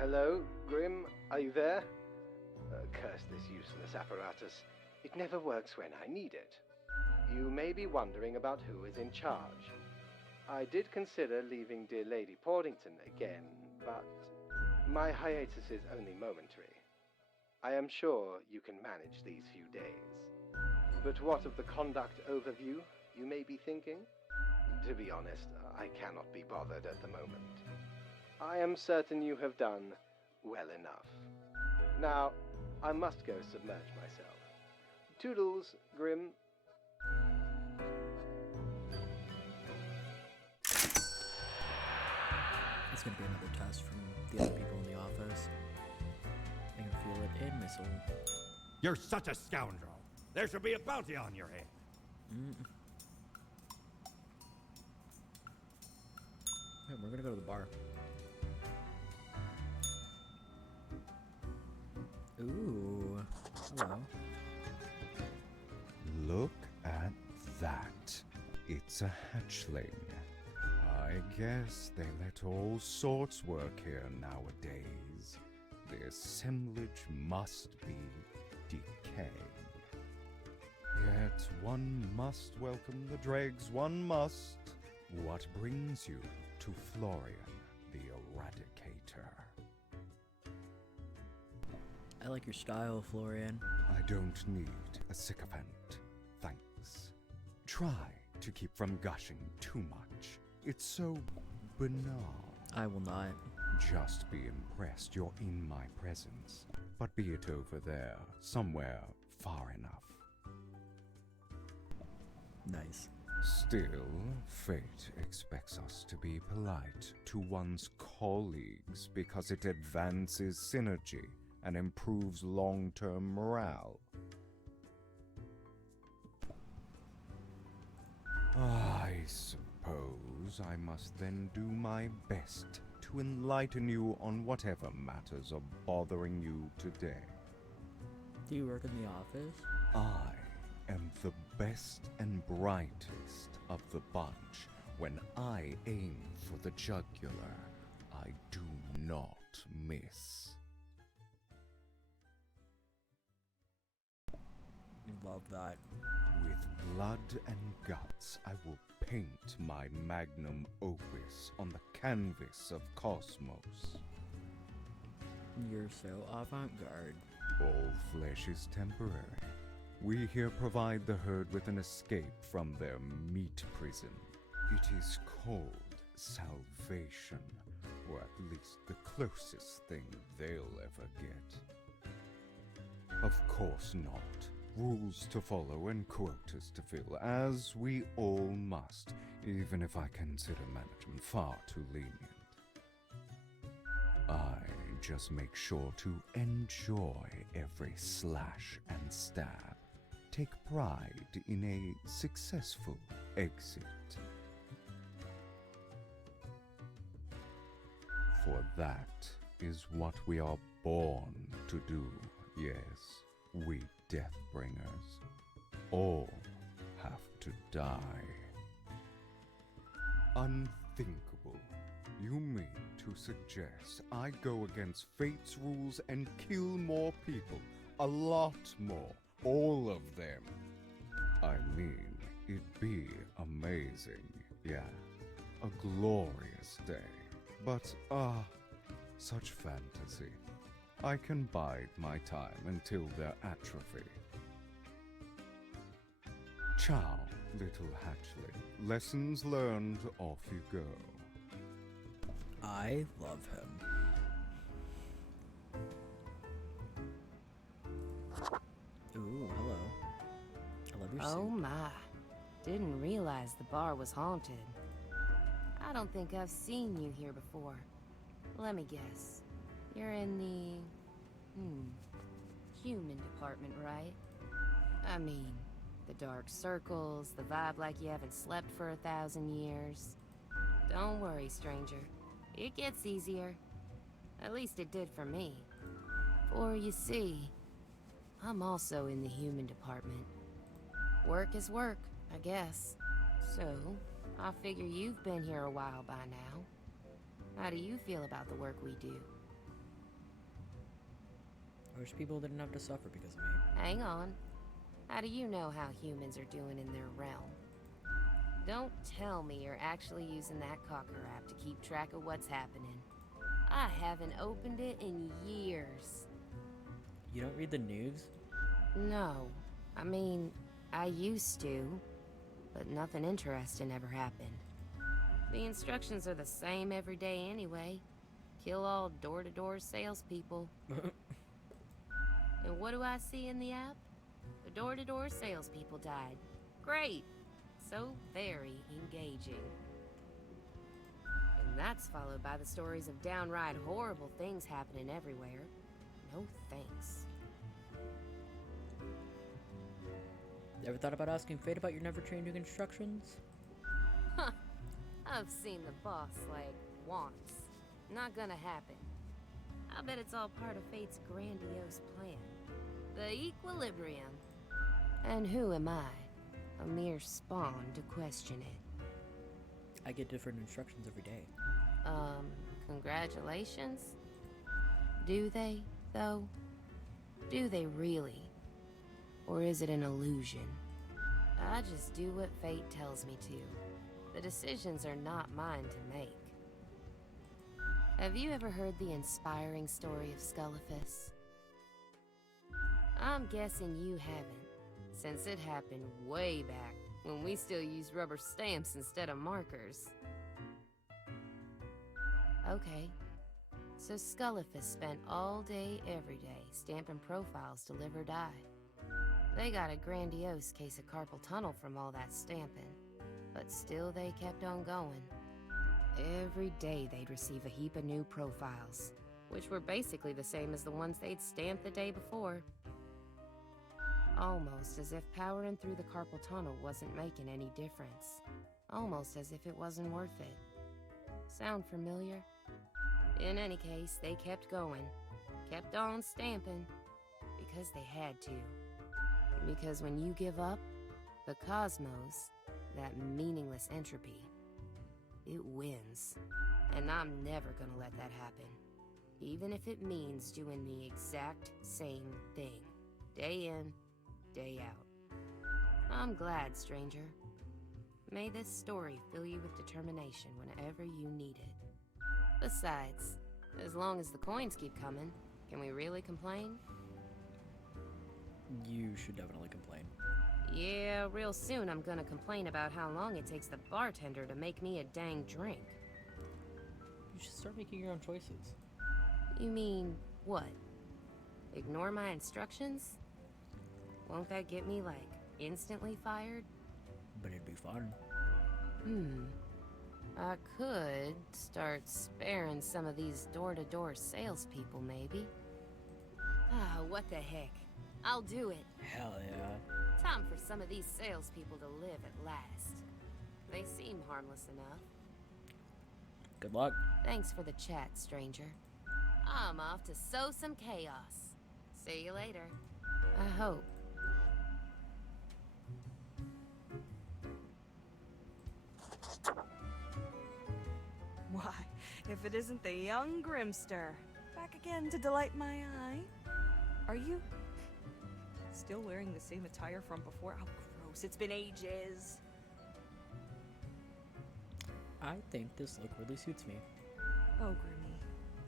Hello, Grim, are you there? Curse this useless apparatus. It never works when I need it. You may be wondering about who is in charge. I did consider leaving dear Lady Portington again, but my hiatus is only momentary. I am sure you can manage these few days. But what of the conduct overview, you may be thinking? To be honest, I cannot be bothered at the moment. I am certain you have done well enough. Now, I must go submerge myself. Toodles, Grim. It's gonna be another test from the other people in the office. I can feel it in my soul. You're such a scoundrel. There should be a bounty on your head. Yeah, we're gonna go to the bar. Ooh. Hello. Look at that. It's a hatchling. I guess they let all sorts work here nowadays. The assemblage must be decay. Yet one must welcome the dregs, one must. What brings you to Florian the Eradicator? I like your style, Florian. I don't need a sycophant, thanks. Try to keep from gushing too much. It's so banal. I will not. Just be impressed you're in my presence, but be it over there, somewhere far enough. Nice. Still, fate expects us to be polite to one's colleagues because it advances synergy and improves long-term morale. I suppose I must then do my best to enlighten you on whatever matters are bothering you today. Do you work in the office? I am the best and brightest of the bunch. When I aim for the jugular, I do not miss. Love that. With blood and guts, I will paint my magnum opus on the canvas of cosmos. You're so avant-garde. All flesh is temporary. We here provide the herd with an escape from their meat prison. It is called salvation, or at least the closest thing they'll ever get. Of course not. Rules to follow and quotas to fill, as we all must, even if I consider management far too lenient. I just make sure to enjoy every slash and stab. Take pride in a successful exit. For that is what we are born to do, yes, we Deathbringers. All have to die. Unthinkable. You mean to suggest I go against fate's rules and kill more people? A lot more. All of them. I mean, it'd be amazing. Yeah. A glorious day. But, such fantasy. I can bide my time until their atrophy. Ciao, little hatchling. Lessons learned, off you go. I love him. Ooh, hello. I love your Oh suit. my. Didn't realize the bar was haunted. I don't think I've seen you here before. Let me guess. You're in the... human department, right? I mean, the dark circles, the vibe like you haven't slept for 1,000 years. Don't worry, stranger. It gets easier. At least it did for me. For you see, I'm also in the human department. Work is work, I guess. So, I figure you've been here a while by now. How do you feel about the work we do? I wish people didn't have to suffer because of me. Hang on. How do you know how humans are doing in their realm? Don't tell me you're actually using that Cocker app to keep track of what's happening. I haven't opened it in years. You don't read the news? No. I mean, I used to, but nothing interesting ever happened. The instructions are the same every day anyway. Kill all door-to-door salespeople. And what do I see in the app? The door-to-door salespeople died. Great! So very engaging. And that's followed by the stories of downright horrible things happening everywhere. No thanks. Ever thought about asking Fate about your never-changing instructions? Huh. I've seen the boss, like, once. Not gonna happen. I bet it's all part of Fate's grandiose plan. The Equilibrium. And who am I? A mere spawn to question it. I get different instructions every day. Congratulations? Do they, though? Do they really? Or is it an illusion? I just do what fate tells me to. The decisions are not mine to make. Have you ever heard the inspiring story of Scullifus? I'm guessing you haven't, since it happened way back when we still used rubber stamps instead of markers. Okay, so Scullifus spent all day, every day, stamping profiles to live or die. They got a grandiose case of carpal tunnel from all that stamping, but still they kept on going. Every day they'd receive a heap of new profiles, which were basically the same as the ones they'd stamped the day before. Almost as if powering through the carpal tunnel wasn't making any difference. Almost as if it wasn't worth it. Sound familiar? In any case, they kept going. Kept on stamping. Because they had to. Because when you give up, the cosmos, that meaningless entropy, it wins. And I'm never gonna let that happen. Even if it means doing the exact same thing. Day in, day out. I'm glad, stranger. May this story fill you with determination whenever you need it. Besides, as long as the coins keep coming, can we really complain? You should definitely complain. Yeah, real soon I'm gonna complain about how long it takes the bartender to make me a dang drink. You should start making your own choices. You mean what? Ignore my instructions? Won't that get me, like, instantly fired? But it'd be fun. I could start sparing some of these door-to-door salespeople, maybe. Ah, what the heck. I'll do it. Hell yeah. Time for some of these salespeople to live at last. They seem harmless enough. Good luck. Thanks for the chat, stranger. I'm off to sow some chaos. See you later. I hope. Why, if it isn't the young Grimster, back again to delight my eye. Are you still wearing the same attire from before? Oh, gross, it's been ages. I think this look really suits me. Oh, Grimmy,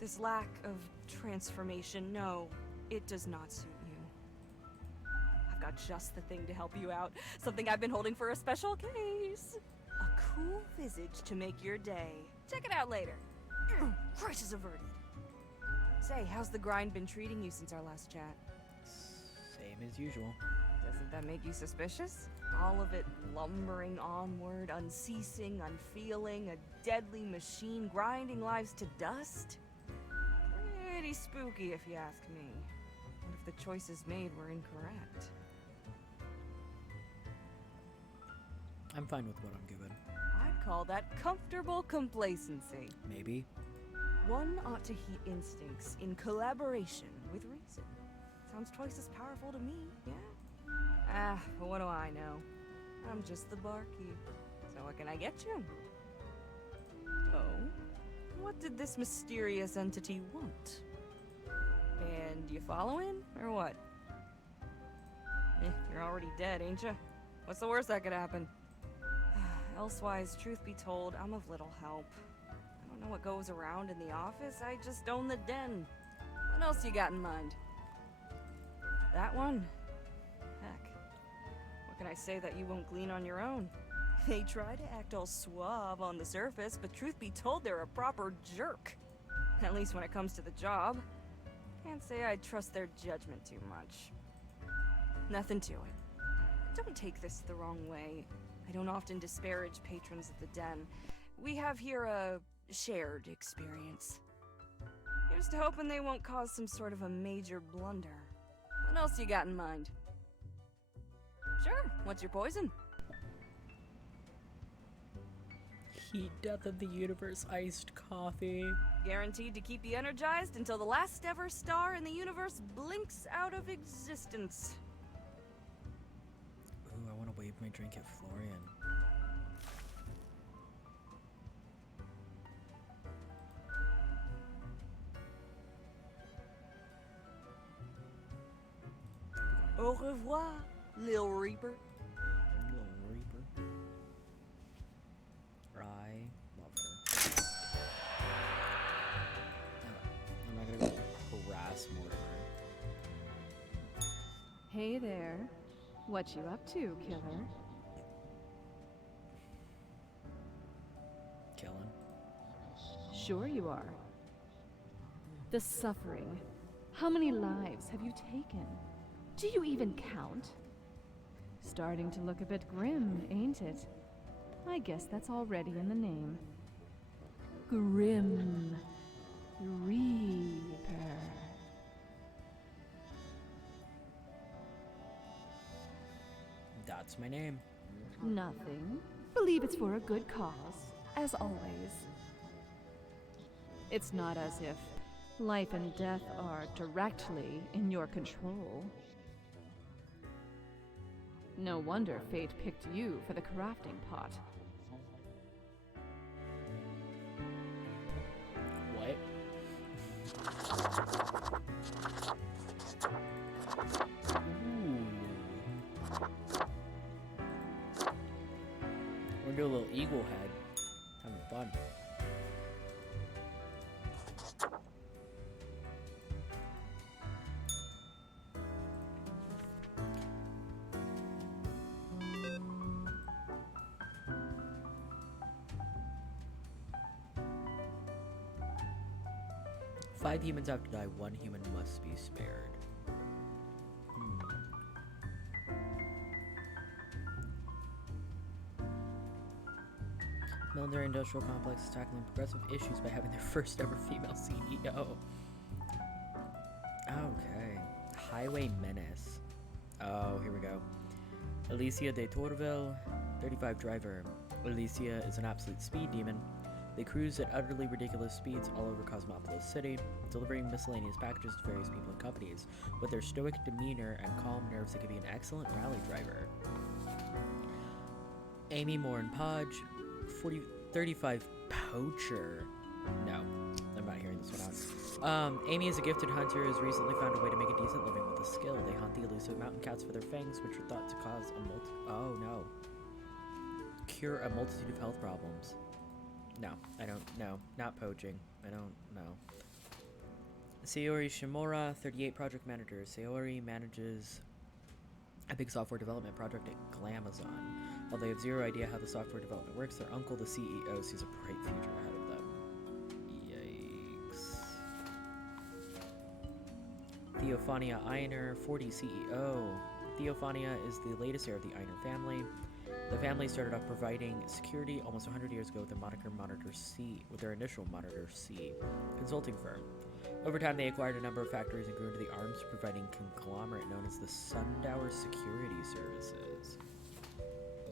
this lack of transformation, no, it does not suit you. I've got just the thing to help you out, something I've been holding for a special case. A cool visage to make your day. Check it out later. Crisis averted. Say, how's the grind been treating you since our last chat? Same as usual. Doesn't that make you suspicious? All of it lumbering onward, unceasing, unfeeling, a deadly machine grinding lives to dust? Pretty spooky if you ask me. What if the choices made were incorrect? I'm fine with what I'm given. I'd call that comfortable complacency. Maybe. One ought to heed instincts in collaboration with reason. Sounds twice as powerful to me, yeah? Ah, but what do I know? I'm just the barkeep. So what can I get you? Oh? What did this mysterious entity want? And you following, or what? You're already dead, ain't ya? What's the worst that could happen? Elsewise, truth be told, I'm of little help. I don't know what goes around in the office, I just own the den. What else you got in mind? That one? Heck. What can I say that you won't glean on your own? They try to act all suave on the surface, but truth be told, they're a proper jerk. At least when it comes to the job. Can't say I trust their judgment too much. Nothing to it. Don't take this the wrong way. I don't often disparage patrons of the den. We have here a shared experience. Here's to hoping they won't cause some sort of a major blunder. What else you got in mind? Sure, what's your poison? Heat death of the universe iced coffee. Guaranteed to keep you energized until the last ever star in the universe blinks out of existence. Ooh, I want to wave my drink at Florian. Au revoir, Lil Reaper. Little Reaper. I love her. I'm not gonna go harass Mortimer. Hey there. What you up to, killer? Killing. Sure you are. The suffering. How many lives have you taken? Do you even count? Starting to look a bit grim, ain't it? I guess that's already in the name. Grim Reaper. That's my name. Nothing. Believe it's for a good cause, as always. It's not as if life and death are directly in your control. No wonder fate picked you for the crafting pot. What? Ooh. We're gonna do a little eagle head. Having fun. 5 humans have to die, 1 human must be spared. Military industrial complex is tackling progressive issues by having their first ever female CEO. Okay. Highway Menace. Oh, here we go. Alicia de Torville, 35 driver. Alicia is an absolute speed demon. They cruise at utterly ridiculous speeds all over Cosmopolis City, delivering miscellaneous packages to various people and companies. With their stoic demeanor and calm nerves, they can be an excellent rally driver. Amy Moore and Podge, 35 poacher. No, I'm not hearing this one out. Amy is a gifted hunter who has recently found a way to make a decent living with a skill. They hunt the elusive mountain cats for their fangs, which are thought to cause cure a multitude of health problems. No, I don't know. Not poaching. I don't know. Sayori Shimura, 38 project manager. Sayori manages a big software development project at Glamazon. While they have zero idea how the software development works, their uncle, the CEO, sees a bright future ahead of them. Yikes. Theophania Einer, 40 CEO. Theophania is the latest heir of the Einer family. The family started off providing security almost 100 years ago with their initial Monitor C consulting firm. Over time, they acquired a number of factories and grew into the arms providing conglomerate known as the Sundower Security Services.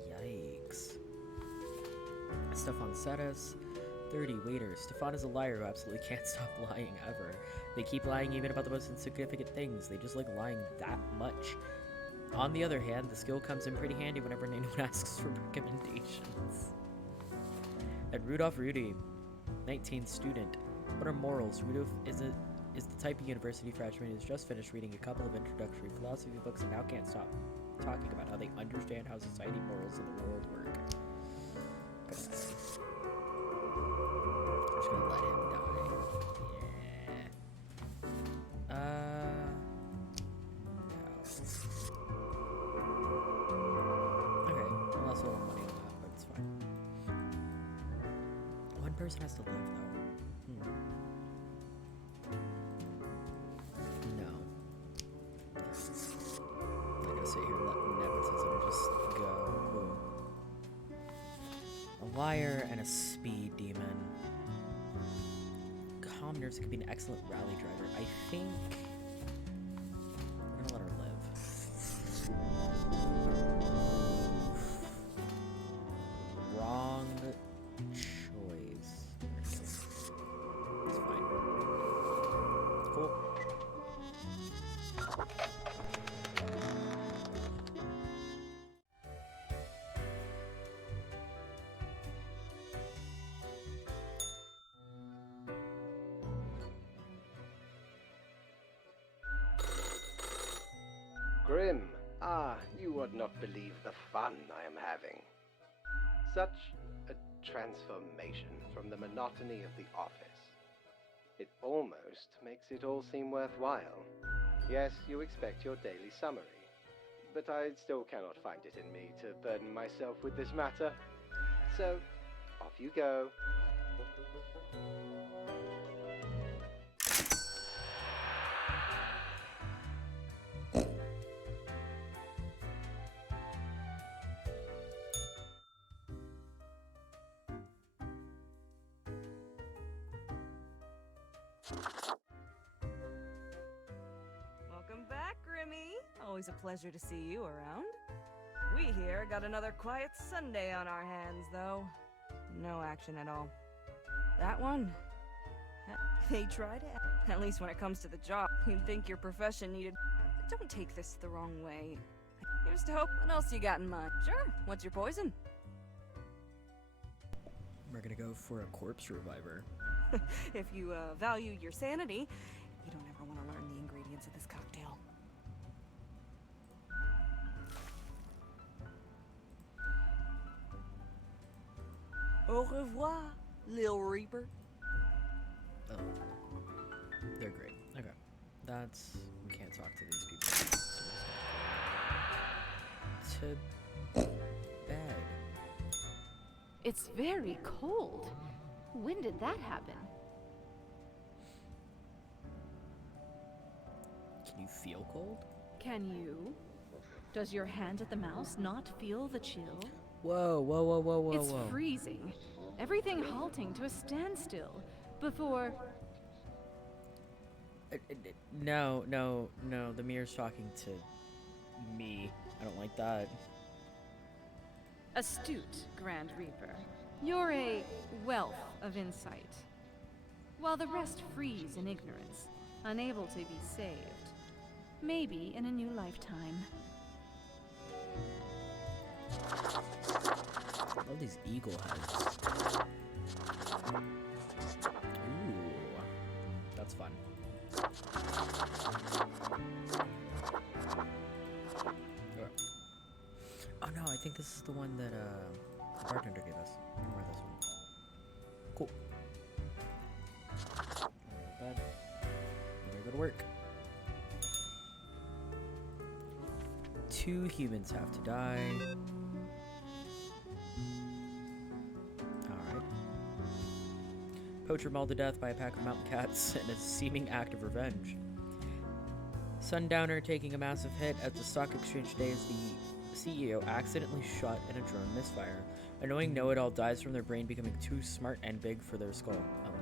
Yikes. Stefan Sedes, 30 waiters. Stefan is a liar who absolutely can't stop lying ever. They keep lying even about the most insignificant things. They just like lying that much. On the other hand, the skill comes in pretty handy whenever anyone asks for recommendations. And Rudolph Rudy, 19 student. What are morals? Rudolph is the type of university freshman who's just finished reading a couple of introductory philosophy books and now can't stop talking about how they understand how society, morals, and the world work. I'm just gonna let him die. Person has to live though. No. I'm not gonna sit here and let nepotism just go. A liar and a speed demon. Calm nerves could be an excellent rally driver. I think we're gonna let her live. Wrong choice. Grim, you would not believe the fun I am having. Such a transformation from the monotony of the office. It almost makes it all seem worthwhile. Yes, you expect your daily summary, but I still cannot find it in me to burden myself with this matter. So, off you go. Welcome back, Grimmy. Always a pleasure to see you around. We here got another quiet Sunday on our hands, though. No action at all. That one? They tried it. At least when it comes to the job, you'd think your profession needed... Don't take this the wrong way. Here's to hope. What else you got in mind? Sure. What's your poison? We're gonna go for a corpse reviver. If you value your sanity, you don't ever want to learn the ingredients of this cocktail. Au revoir, Lil Reaper. Oh. They're great. Okay. We can't talk to these people. So we're just gonna go to bed. It's very cold. When did that happen? Can you feel cold? Can you? Does your hand at the mouse not feel the chill? Whoa, whoa, whoa, whoa, whoa, It's whoa. freezing. Everything halting to a standstill before. No, no, no. The mirror's talking to me. I don't like that. Astute, Grand Reaper. You're a wealth of insight. While the rest freeze in ignorance, unable to be saved. Maybe in a new lifetime. All these eagle heads. Ooh, that's fun. Okay. Oh no, I think this is the one that the bartender gave us. I remember this one. Cool. Not bad. I'm gonna go to work. 2 humans have to die. Alright. Poacher mauled to death by a pack of mountain cats in a seeming act of revenge. Sundowner taking a massive hit at the stock exchange day as the CEO accidentally shot in a drone misfire. Annoying know-it-all dies from their brain becoming too smart and big for their skull. Oh.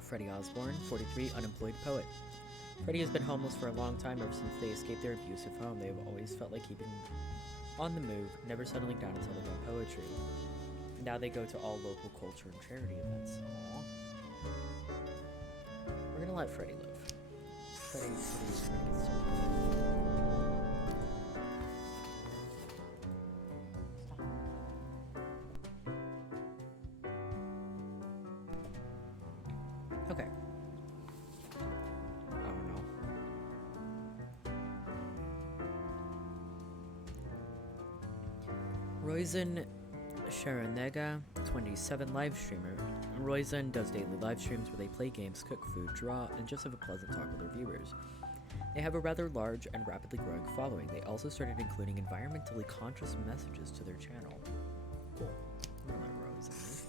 Freddie Osborne, 43, unemployed poet. Freddie has been homeless for a long time ever since they escaped their abusive home. They have always felt like keeping on the move, never settling down until they wrote poetry. Now they go to all local culture and charity events. Aww. We're gonna let Freddie live. Freddie's gonna get started. Okay. I don't know. Roizen Sharanega, 27 live streamer. Roizen does daily live streams where they play games, cook food, draw, and just have a pleasant talk with their viewers. They have a rather large and rapidly growing following. They also started including environmentally conscious messages to their channel. Cool. I'm gonna let Roizen live.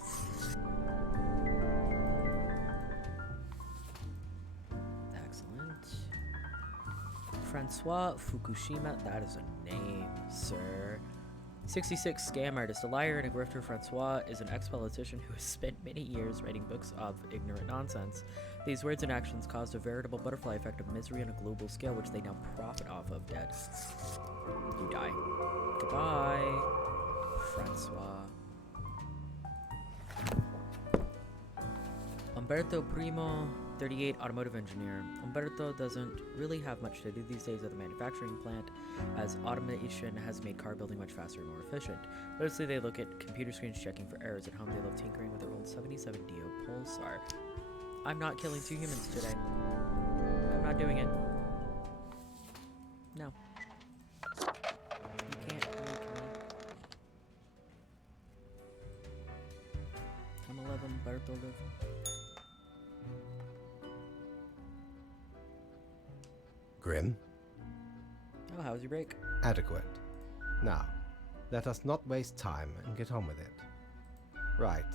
Excellent. Francois Fukushima, that is a name, sir. 66 scam artist, a liar and a grifter. Francois is an ex-politician who has spent many years writing books of ignorant nonsense. These words and actions caused a veritable butterfly effect of misery on a global scale, which they now profit off of. Dead. You die. Goodbye, Francois. Umberto Primo, 38, automotive engineer. Umberto doesn't really have much to do these days at the manufacturing plant, as automation has made car building much faster and more efficient. Mostly they look at computer screens checking for errors. At home they love tinkering with their old 77DO Pulsar. I'm not killing 2 humans today. I'm not doing it. No. You can't really kill me. I'm 11, Umberto live. Grim? Oh, how was your break? Adequate. Now, let us not waste time and get on with it. Right.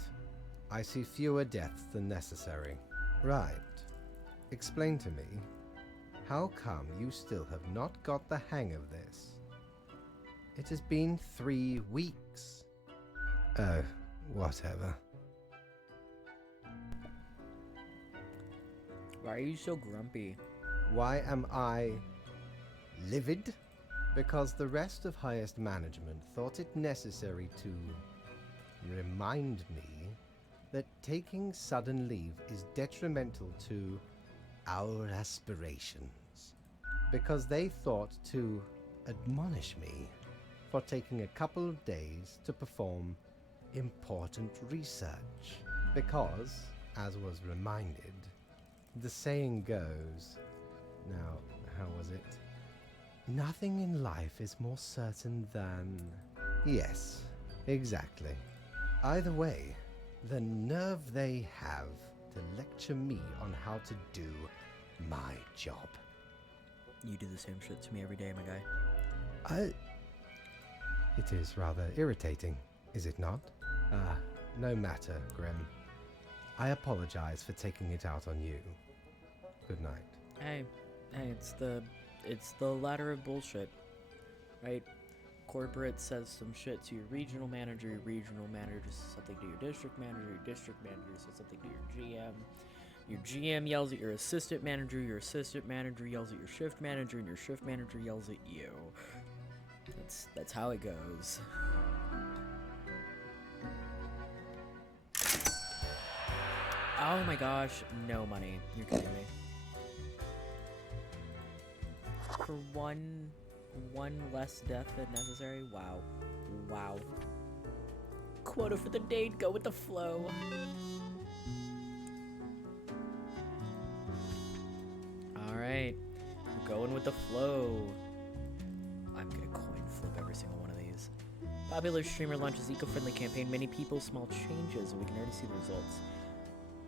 I see fewer deaths than necessary. Right. Explain to me, how come you still have not got the hang of this? It has been 3 weeks. Oh, whatever. Why are you so grumpy? Why am I livid? Because the rest of highest management thought it necessary to remind me that taking sudden leave is detrimental to our aspirations. Because they thought to admonish me for taking a couple of days to perform important research. Because, as was reminded, the saying goes, now, how was it? Nothing in life is more certain than... Yes, exactly. Either way, the nerve they have to lecture me on how to do my job. You do the same shit to me every day, my guy. It is rather irritating, is it not? No matter, Grim. I apologize for taking it out on you. Good night. Hey, it's the ladder of bullshit, right? Corporate says some shit to your regional manager says something to your district manager says something to your GM yells at your assistant manager yells at your shift manager, and your shift manager yells at you. That's how it goes. Oh my gosh, no money. You're kidding me. For one less death than necessary? Wow. Quota for the day, go with the flow. Alright, going with the flow. I'm gonna coin flip every single one of these. Popular streamer launches eco-friendly campaign, many people, small changes, and we can already see the results.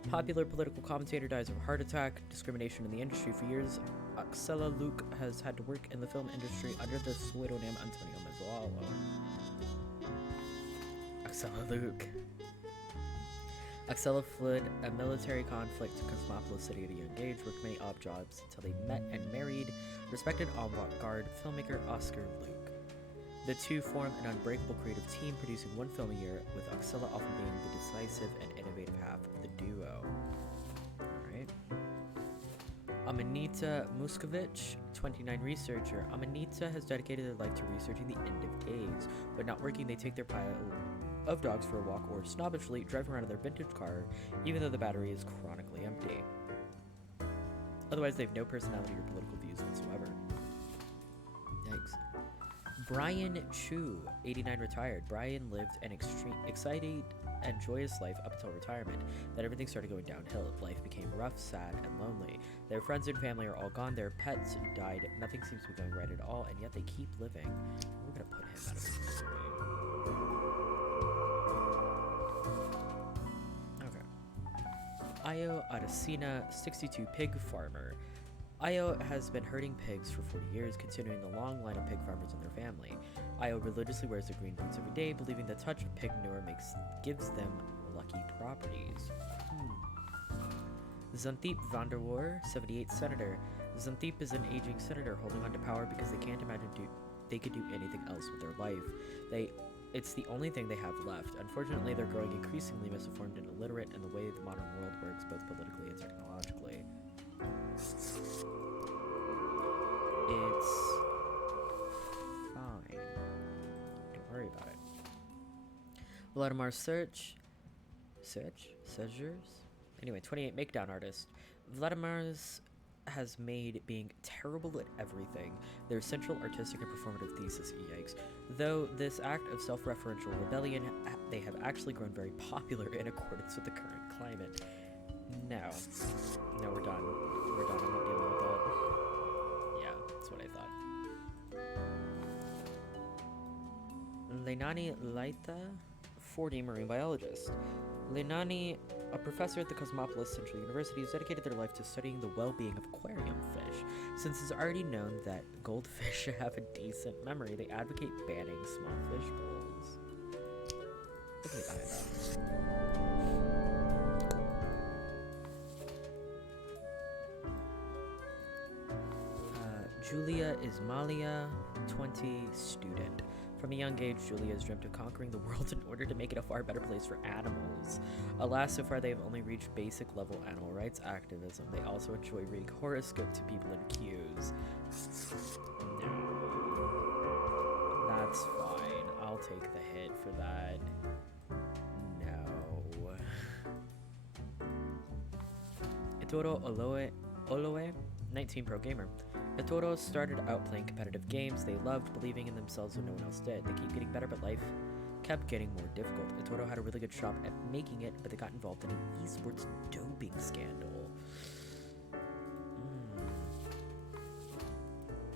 Popular political commentator dies of a heart attack. Discrimination in the industry for years. Axela Luke has had to work in the film industry under the pseudonym Antonio Mazzolo. Axela Luke. Axela fled a military conflict to Cosmopolis City at a young age, worked many odd jobs until they met and married respected avant-garde filmmaker Oscar Luke. The two form an unbreakable creative team, producing one film a year, with Axela often being the decisive and innovative half of the duo. Alright. Amanita Muscovich, 29 researcher. Amanita has dedicated their life to researching the end of days. When not working, they take their pile of dogs for a walk or snobbishly drive around in their vintage car, even though the battery is chronically empty. Otherwise, they have no personality or political views whatsoever. Yikes. Brian Chu, 89, retired. Brian lived an exciting and joyous life up until retirement. Then everything started going downhill. Life became rough, sad, and lonely. Their friends and family are all gone. Their pets died. Nothing seems to be going right at all, and yet they keep living. We're gonna put him out of his misery. Okay. Io Adesina, 62, pig farmer. Io has been herding pigs for 40 years, considering the long line of pig farmers in their family. Io religiously wears their green boots every day, believing the touch of pig manure gives them lucky properties. Zantheep Vanderwoer, 78, senator. Zantheep is an aging senator holding on to power because they can't imagine they could do anything else with their life. It's the only thing they have left. Unfortunately, they're growing increasingly misinformed and illiterate in the way the modern world works, both politically and technologically. It's fine. Don't worry about it. Vladimir Sergers? Anyway, 28, Makedown artist. Vladimir's has made being terrible at everything their central artistic and performative thesis. Yikes. Though this act of self-referential rebellion, they have actually grown very popular in accordance with the current climate. No, we're done. I'm not dealing with that. Yeah, that's what I thought. Leinani Laita, 40, marine biologist. Leinani, a professor at the Cosmopolis Central University, has dedicated their life to studying the well-being of aquarium fish. Since it's already known that goldfish have a decent memory, they advocate banning small fish bowls. Look at that. Julia Ismalia, 20, student. From a young age, Julia has dreamt of conquering the world in order to make it a far better place for animals. Alas, so far they have only reached basic level animal rights activism. They also enjoy reading horoscope to people in queues. No. That's fine. I'll take the hit for that. No. Itoro Oloe, 19, pro gamer. Itoro started out playing competitive games they loved, believing in themselves when no one else did. They keep getting better, but life kept getting more difficult. Itoro had a really good shot at making it, but they got involved in an esports doping scandal.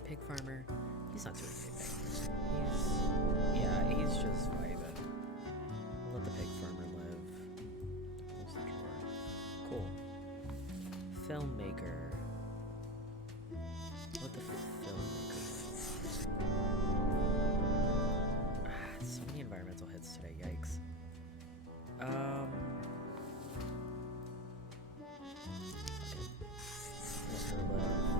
Pig farmer, he's not doing anything. He's just vibing. We'll let the pig farmer live. Close the door. Cool. Filmmaker. What the filmmaker? So many environmental hits today, yikes. Let her live.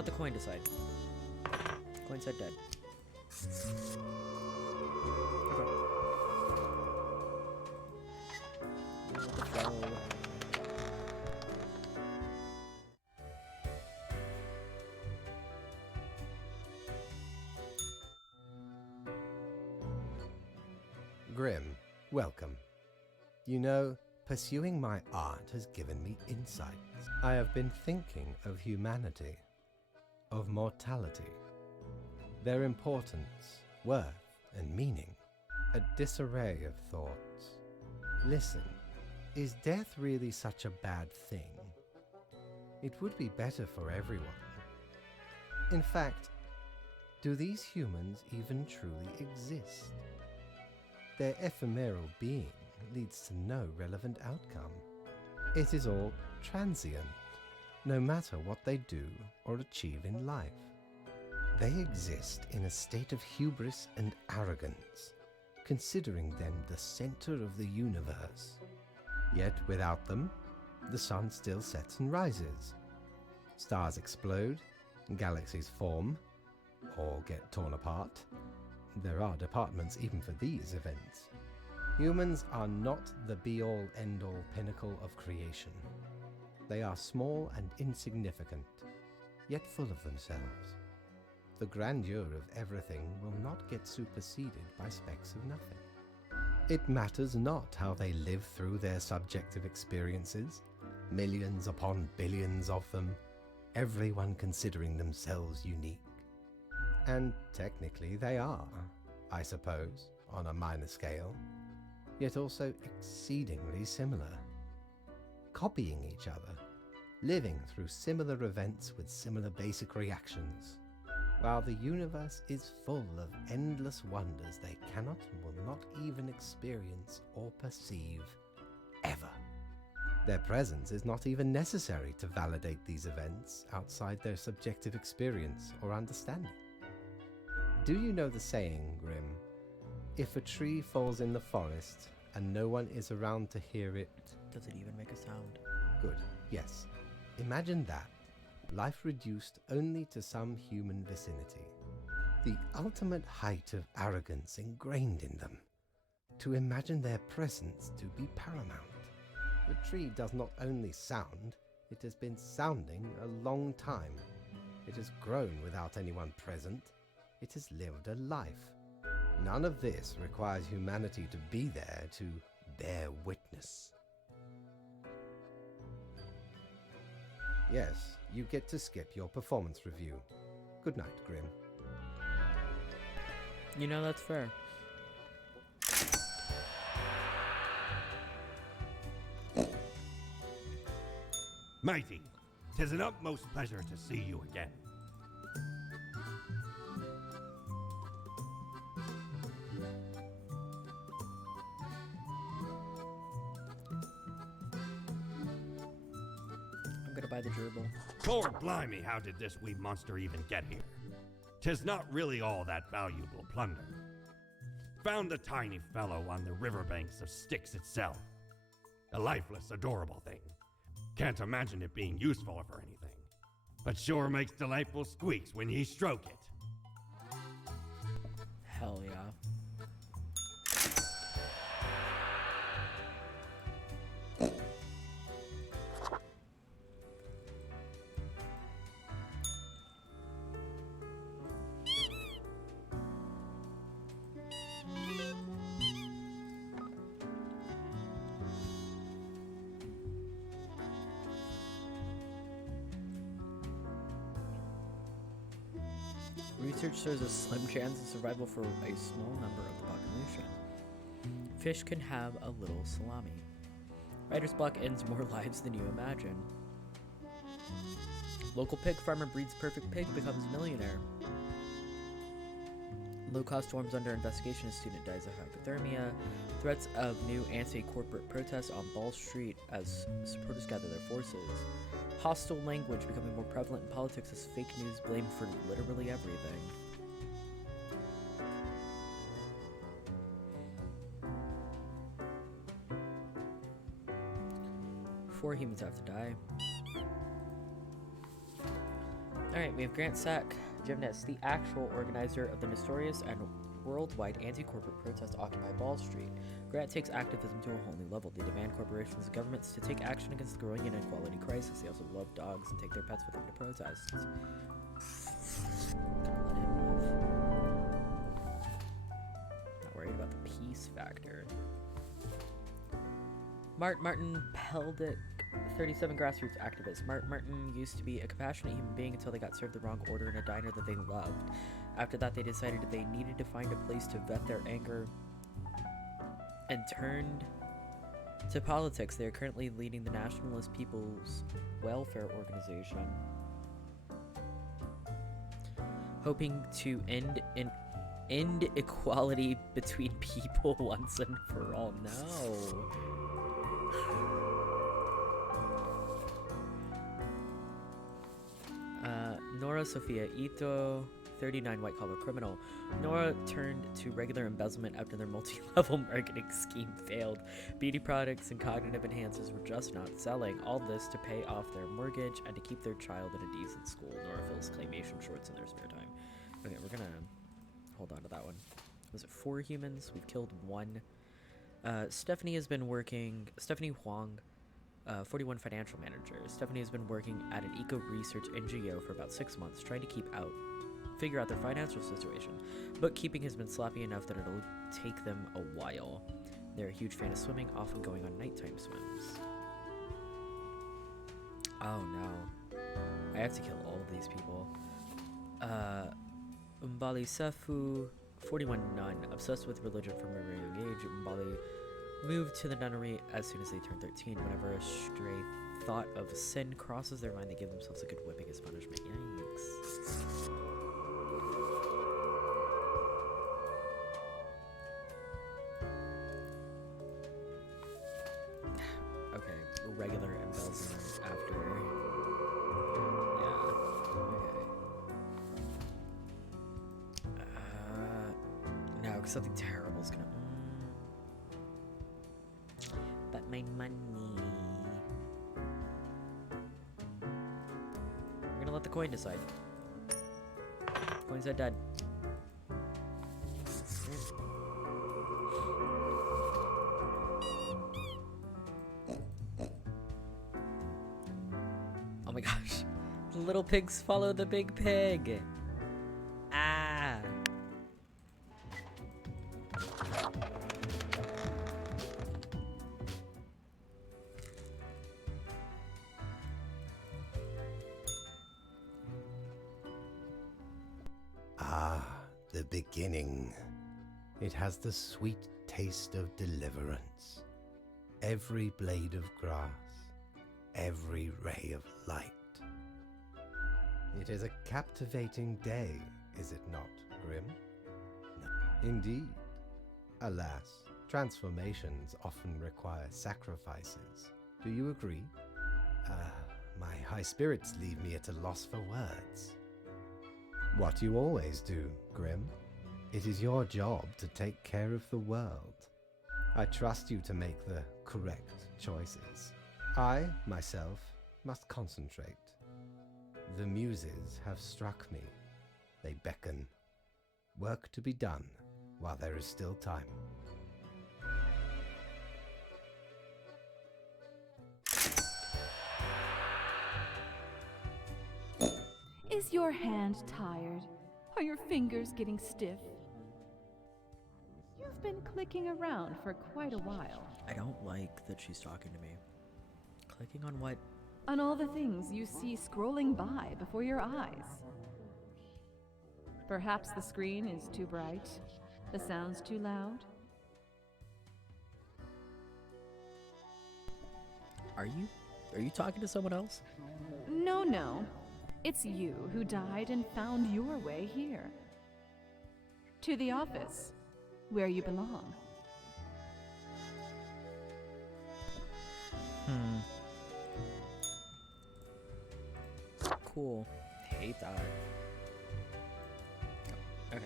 let the coin decide. Coin said dead. Okay. Let the flow. Grim, welcome. You know, pursuing my art has given me insights. I have been thinking of humanity, of mortality, their importance, worth, and meaning. A disarray of thoughts. Listen, is death really such a bad thing? It would be better for everyone. In fact, do these humans even truly exist? Their ephemeral being leads to no relevant outcome. It is all transient, no matter what they do or achieve in life. They exist in a state of hubris and arrogance, considering them the center of the universe. Yet without them, the sun still sets and rises. Stars explode, galaxies form, or get torn apart. There are departments even for these events. Humans are not the be-all, end-all pinnacle of creation. They are small and insignificant, yet full of themselves. The grandeur of everything will not get superseded by specks of nothing. It matters not how they live through their subjective experiences, millions upon billions of them, everyone considering themselves unique. And technically they are, I suppose, on a minor scale, yet also exceedingly similar. Copying each other, living through similar events with similar basic reactions, while the universe is full of endless wonders they cannot and will not even experience or perceive, ever. Their presence is not even necessary to validate these events outside their subjective experience or understanding. Do you know the saying, Grim? If a tree falls in the forest and no one is around to hear it... Does it even make a sound? Good, yes. Imagine that. Life reduced only to some human vicinity. The ultimate height of arrogance ingrained in them. To imagine their presence to be paramount. The tree does not only sound, it has been sounding a long time. It has grown without anyone present. It has lived a life. None of this requires humanity to be there to bear witness. Yes, you get to skip your performance review. Good night, Grim. You know, that's fair. Mighty, 'tis an utmost pleasure to see you again. I'm gonna buy the gerbil. Lord blimey, how did this wee monster even get here? 'Tis not really all that valuable plunder. Found the tiny fellow on the riverbanks of Styx itself. A lifeless, adorable thing. Can't imagine it being useful for anything. But sure makes delightful squeaks when ye stroke it. Hell yeah. Research shows a slim chance of survival for a small number of the population. Fish can have a little salami. Writer's block ends more lives than you imagine. Local pig farmer breeds perfect pig, becomes millionaire. Low-cost storms under investigation, a student dies of hypothermia. Threats of new anti-corporate protests on Ball Street as supporters gather their forces. Hostile language becoming more prevalent in politics as fake news blamed for literally everything. Four humans have to die. Alright, we have Grant Sack, Gymnast, the actual organizer of the notorious and worldwide anti-corporate protest Occupy Wall Street. Grant takes activism to a whole new level. They demand corporations and governments to take action against the growing inequality crisis. They also love dogs and take their pets with them to protests. Gotta let him live. Not worried about the peace factor. Martin Peldick, 37 grassroots activist. Martin used to be a compassionate human being until they got served the wrong order in a diner that they loved. After that, they decided that they needed to find a place to vet their anger and turned to politics. They are currently leading the Nationalist People's Welfare Organization, hoping to end equality between people once and for all. No. Nora Sophia Ito, 39, white-collar criminal. Nora turned to regular embezzlement after their multi-level marketing scheme failed. Beauty products and cognitive enhancers were just not selling. All this to pay off their mortgage and to keep their child in a decent school. Nora fills claymation shorts in their spare time. Okay, we're gonna hold on to that one. Was it 4 humans? We've killed 1. Stephanie Huang, 41 financial manager. Stephanie has been working at an eco-research NGO for about 6 months, trying to figure out their financial situation. Bookkeeping has been sloppy enough that it'll take them a while. They're a huge fan of swimming, often going on nighttime swims. Oh no. I have to kill all of these people. Umbali Sefu, 41 nun, obsessed with religion from a very young age. Umbali moved to the nunnery as soon as they turned 13. Whenever a stray thought of sin crosses their mind, they give themselves a good whipping as punishment. Yikes. Okay, regular embezzlement after. Yeah, okay. No, because something terrible is gonna. But my money. We're gonna let the coin decide. Coins are dead. Oh my gosh. The little pigs follow the big pig. Ah. The beginning. It has the sweet taste of deliverance. Every blade of grass, every ray of light. It is a captivating day, is it not, Grim? No. Indeed. Alas, transformations often require sacrifices. Do you agree? My high spirits leave me at a loss for words. What you always do, Grim. It is your job to take care of the world. I trust you to make the correct choices. I, myself, must concentrate. The muses have struck me. They beckon. Work to be done while there is still time. Is your hand tired? Are your fingers getting stiff? You've been clicking around for quite a while. I don't like that she's talking to me. Clicking on what? On all the things you see scrolling by before your eyes. Perhaps the screen is too bright, the sound's too loud. Are you talking to someone else? No. It's you who died and found your way here. To the office, where you belong. Cool. Hate that. Okay.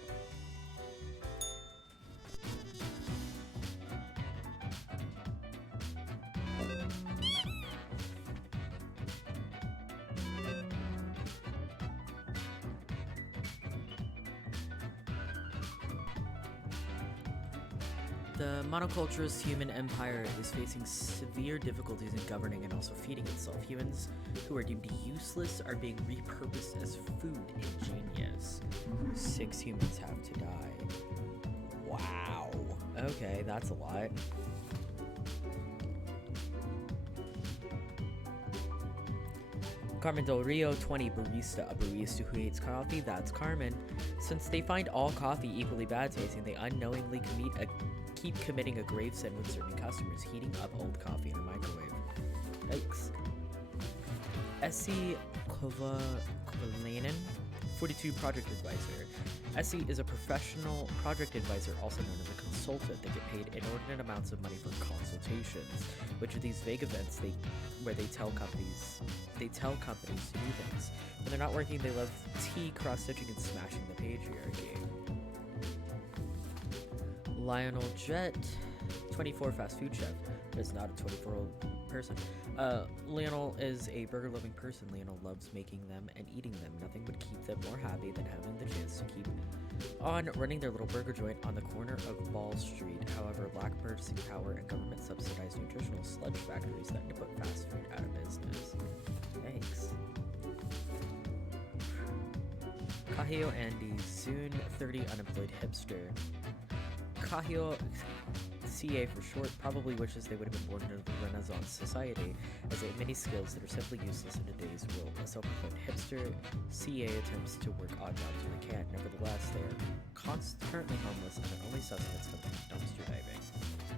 The monoculturist human empire is facing severe difficulties in governing and also feeding itself. Humans who are deemed useless are being repurposed as food. Ingenious. 6 humans have to die. Wow. Okay, that's a lot. Carmen Del Rio, 20, barista. A barista who hates coffee, that's Carmen. Since they find all coffee equally bad tasting, they unknowingly keep committing a grave sin with certain customers, heating up old coffee in a microwave. Yikes. Essie Kovalainen, 42, project advisor. Essie is a professional project advisor, also known as a consultant. They get paid inordinate amounts of money for consultations, which are these vague events where they tell companies to do things. When they're not working, they love tea, cross-stitching, and smashing the patriarchy. Lionel Jet, 24, fast food chef. Is not a 24-year-old person. Lionel is a burger-loving person. Lionel loves making them and eating them. Nothing would keep them more happy than having the chance to keep on running their little burger joint on the corner of Ball Street. However, lack purchasing power and government-subsidized nutritional sludge factories threaten to put fast food out of business. Thanks. Kahio Andy, Zune, 30, unemployed hipster. Kahio, CA for short, probably wishes they would have been born into the Renaissance society, as they have many skills that are simply useless in today's world. A self-employed hipster, CA attempts to work odd jobs when they can. Nevertheless, they are currently homeless, and their only sustenance comes from dumpster diving.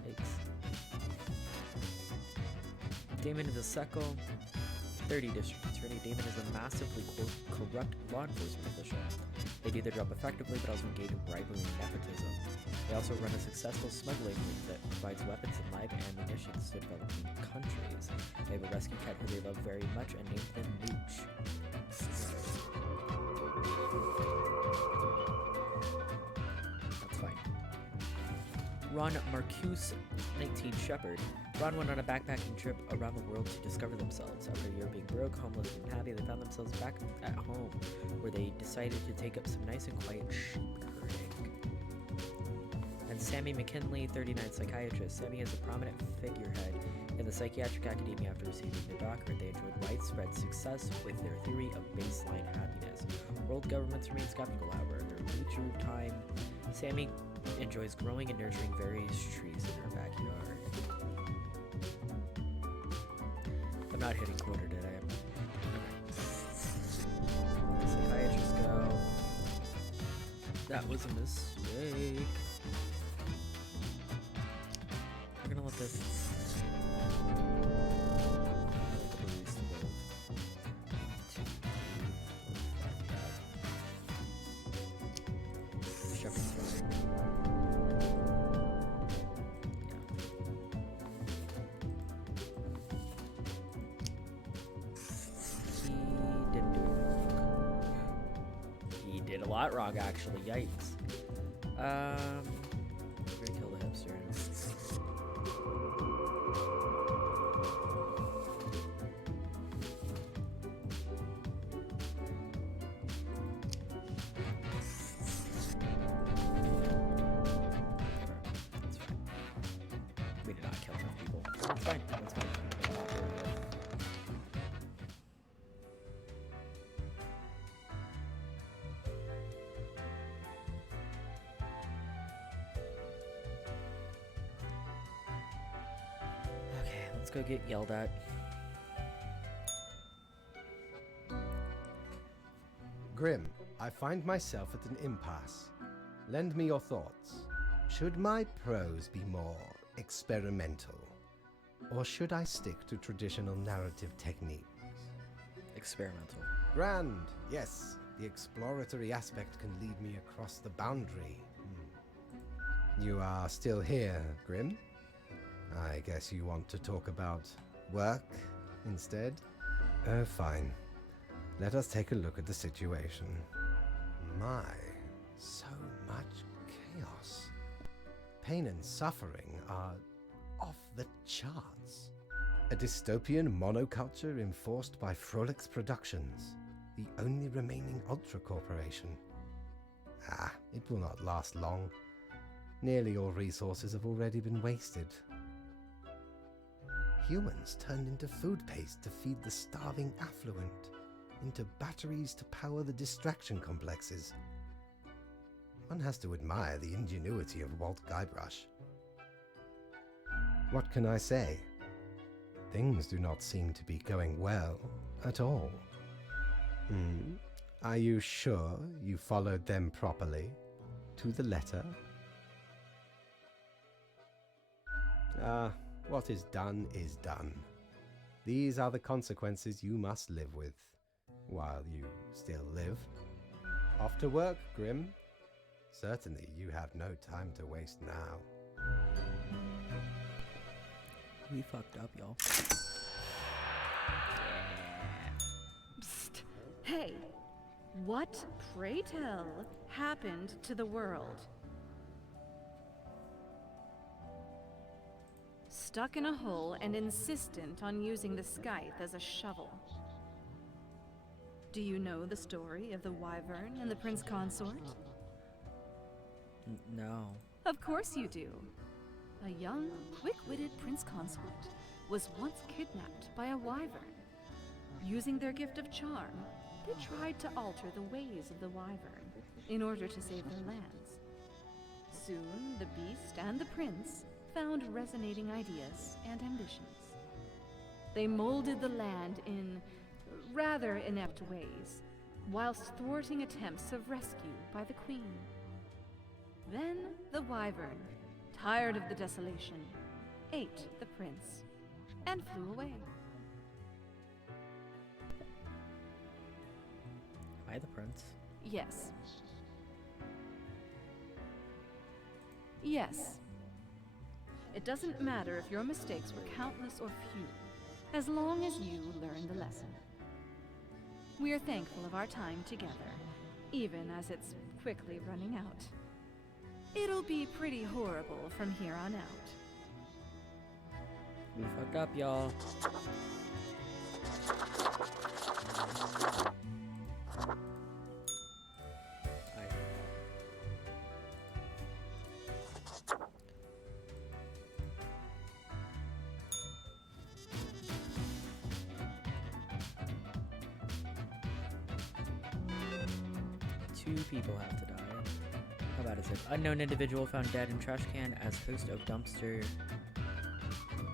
Thanks. Damon Viseko, 30, district attorney. Damon is a massively corrupt law enforcement official. They do their job effectively, but also engage in bribery and nepotism. They also run a successful smuggling route that provides weapons and live ammunition to developing countries. They have a rescue cat who they love very much and named them Mooch. That's fine. Ron Marcuse, 19, shepherd. Ron went on a backpacking trip around the world to discover themselves. After a year being broke, homeless, and unhappy, they found themselves back at home, where they decided to take up some nice and quiet sheep herding. And Sammy McKinley, 39, psychiatrist. Sammy is a prominent figurehead in the psychiatric academia after receiving their doctorate. They enjoyed widespread success with their theory of baseline happiness. World governments remain skeptical, however. In their leisure time, Sammy enjoys growing and nurturing various trees in her backyard. I'm not hitting quarter, did I? Okay. Psychiatrist go. That was a mistake. We're gonna let this. Shepherd's fine. A lot wrong, actually. Yikes. We're gonna kill the hipster. That's fine. We did not kill enough people. That's fine. That's fine. Let's go get yelled at. Grim, I find myself at an impasse. Lend me your thoughts. Should my prose be more experimental? Or should I stick to traditional narrative techniques? Experimental. Grand, yes. The exploratory aspect can lead me across the boundary. You are still here, Grim? I guess you want to talk about work instead? Oh, fine. Let us take a look at the situation. My, so much chaos. Pain and suffering are off the charts. A dystopian monoculture enforced by Frolix Productions, the only remaining Ultra Corporation. It will not last long. Nearly all resources have already been wasted. Humans turned into food paste to feed the starving affluent, into batteries to power the distraction complexes. One has to admire the ingenuity of Walt Guybrush. What can I say? Things do not seem to be going well at all. Are you sure you followed them properly? To the letter? What is done is done. These are the consequences you must live with, while you still live. Off to work, Grim. Certainly you have no time to waste now. We fucked up, y'all. Psst. Hey, what, pray tell, happened to the world? Stuck in a hole and insistent on using the scythe as a shovel. Do you know the story of the Wyvern and the Prince Consort? No. Of course you do. A young, quick-witted Prince Consort was once kidnapped by a Wyvern. Using their gift of charm, they tried to alter the ways of the Wyvern in order to save their lands. Soon, the beast and the prince found resonating ideas and ambitions. They molded the land in rather inept ways, whilst thwarting attempts of rescue by the queen. Then the Wyvern, tired of the desolation, ate the prince and flew away. Hi, the prince. Yes. Yes. It doesn't matter if your mistakes were countless or few, as long as you learn the lesson. We are thankful of our time together, even as it's quickly running out. It'll be pretty horrible from here on out. We fucked up, y'all. Two people have to die. How bad is it? Unknown individual found dead in trash can as host of dumpster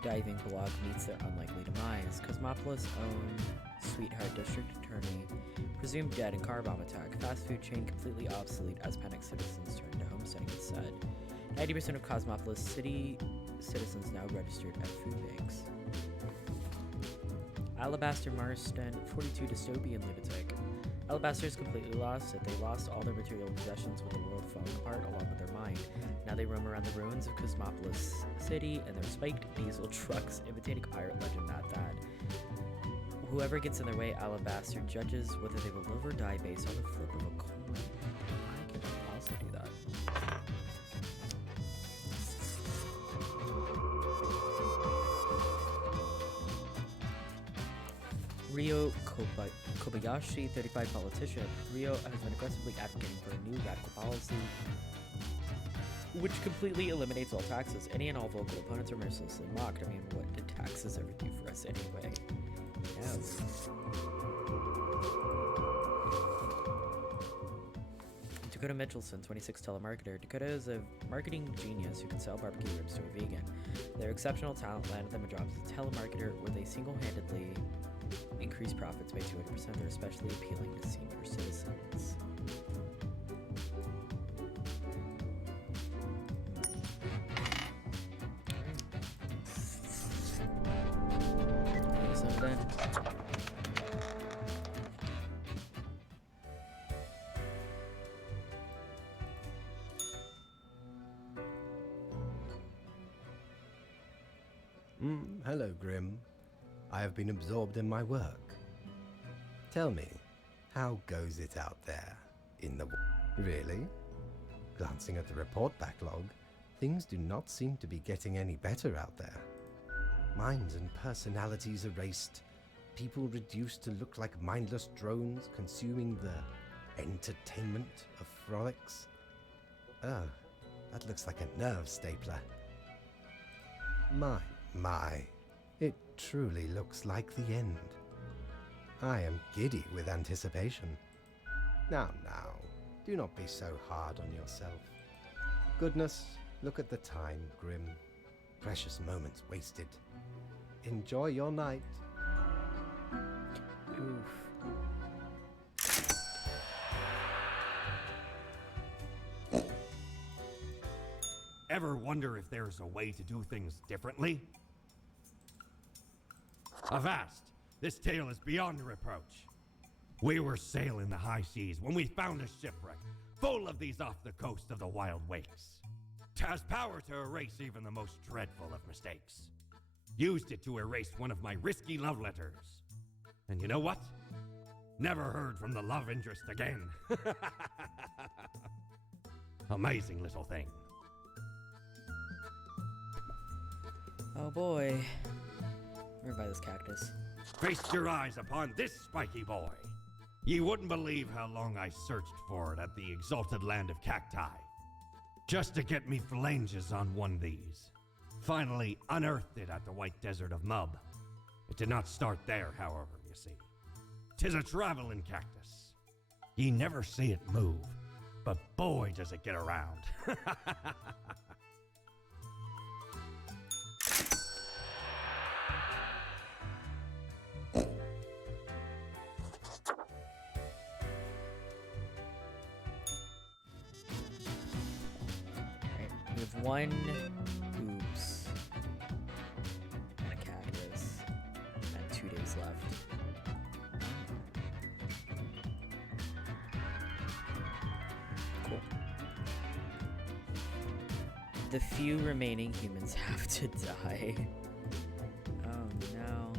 diving blog meets their unlikely demise. Cosmopolis owned Sweetheart District Attorney presumed dead in car bomb attack. Fast food chain completely obsolete as panicked citizens turn to homesteading, it said. 90% of Cosmopolis city citizens now registered at food banks. Alabaster Marston 42 dystopian lunatic. Alabaster is completely lost, yet they lost all their material possessions with the world falling apart along with their mind. Now they roam around the ruins of Cosmopolis City in their spiked diesel trucks, imitating pirate legend that. Whoever gets in their way, Alabaster judges whether they will live or die based on the flip of a coin. I can also do that. Ryo Kobayashi, 35 politician. Ryo has been aggressively advocating for a new radical policy which completely eliminates all taxes. Any and all vocal opponents are mercilessly mocked. I mean, what did taxes ever do for us anyway? No. Dakota Mitchelson, 26 telemarketer. Dakota is a marketing genius who can sell barbecue ribs to a vegan. Their exceptional talent landed them a job as a telemarketer where they single-handedly increase profits by 200%. They're especially appealing to senior citizens. So then, hello, Grim. I have been absorbed in my work. Tell me, how goes it out there in the... Really? Glancing at the report backlog, things do not seem to be getting any better out there. Minds and personalities erased, people reduced to look like mindless drones consuming the entertainment of frolics. that looks like a nerve stapler. My. It truly looks like the end. I am giddy with anticipation. Now, do not be so hard on yourself. Goodness, look at the time, Grim. Precious moments wasted. Enjoy your night. Oof. Ever wonder if there's a way to do things differently? Avast! This tale is beyond reproach. We were sailing the high seas when we found a shipwreck full of these off the coast of the Wild Wakes. 'Twas power to erase even the most dreadful of mistakes. Used it to erase one of my risky love letters. And you know what? Never heard from the love interest again. Amazing little thing. Oh boy. Let me buy this cactus. Feast your eyes upon this spiky boy. Ye wouldn't believe how long I searched for it at the exalted land of cacti. Just to get me phalanges on one of these. Finally unearthed it at the White Desert of Mub. It did not start there, however, you see. 'Tis a traveling cactus. Ye never see it move, but boy does it get around. Alright, we have one oops and a cactus and 2 days left. Cool. The few remaining humans have to die. Oh no.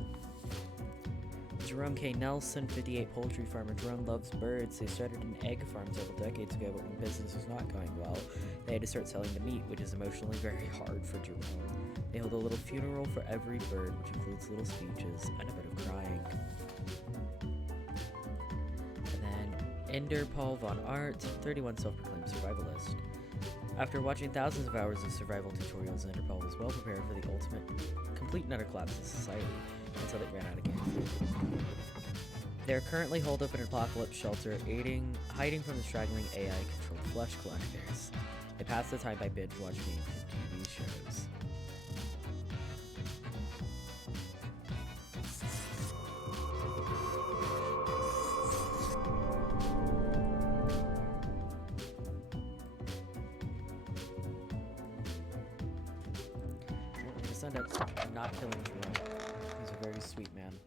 Jerome K. Nelson, 58 poultry farmer. Jerome loves birds. They started an egg farm several decades ago, but when business was not going well, they had to start selling the meat, which is emotionally very hard for Jerome. They hold a little funeral for every bird, which includes little speeches and a bit of crying. And then Ender Paul Von Art, 31 self-proclaimed survivalist. After watching thousands of hours of survival tutorials, Ender Paul was well prepared for the ultimate, complete and utter collapse of society until they ran out of canned food. They're currently holed up in an apocalypse shelter, hiding from the straggling AI-controlled flesh collectors. They pass the time by binge-watching TV shows. I'm just end up not killing Jerome. He's a very sweet man.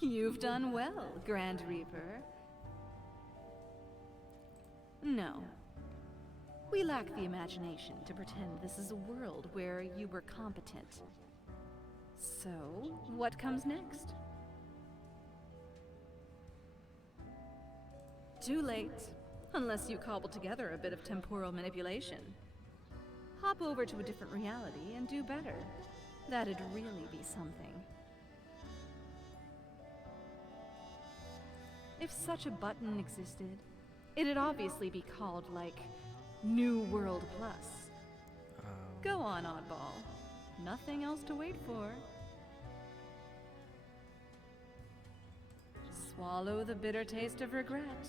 You've done well, Grand Reaper. No. We lack the imagination to pretend this is a world where you were competent. So, what comes next? Too late. Unless you cobble together a bit of temporal manipulation. Hop over to a different reality and do better. That'd really be something. If such a button existed, it'd obviously be called, like, New World Plus. Go on, oddball. Nothing else to wait for. Swallow the bitter taste of regret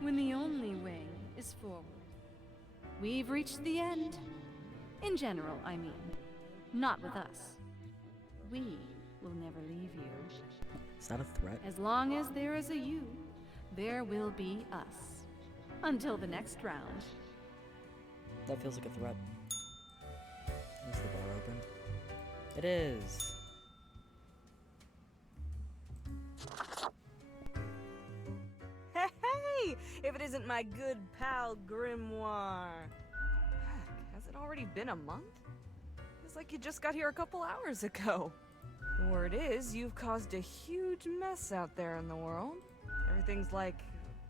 when the only way is forward. We've reached the end. In general, I mean. Not with us. We will never leave you. Is that a threat? As long as there is a you, there will be us. Until the next round. That feels like a threat. Is the bar open? It is. Hey! If it isn't my good pal Grimoire. Heck, has it already been a month? Feels like you just got here a couple hours ago. Word is, you've caused a huge mess out there in the world. Everything's like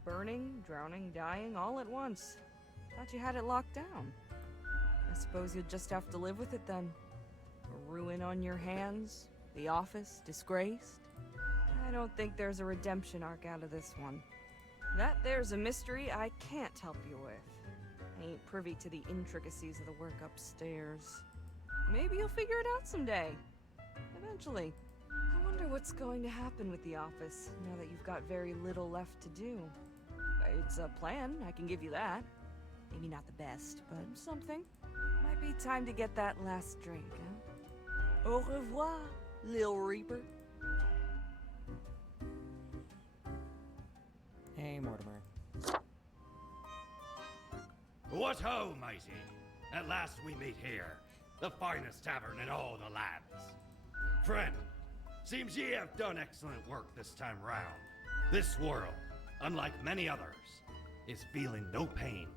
burning, drowning, dying all at once. Thought you had it locked down. I suppose you'll just have to live with it then. A ruin on your hands, the office disgraced. I don't think there's a redemption arc out of this one. That there's a mystery I can't help you with. I ain't privy to the intricacies of the work upstairs. Maybe you'll figure it out someday. Eventually. I wonder what's going to happen with the office, now that you've got very little left to do. It's a plan, I can give you that. Maybe not the best, but something. Might be time to get that last drink, huh? Au revoir, Lil Reaper. Hey, Mortimer. What ho, matey! At last we meet here, the finest tavern in all the lands. Friend, seems ye have done excellent work this time round. This world, unlike many others, is feeling no pain,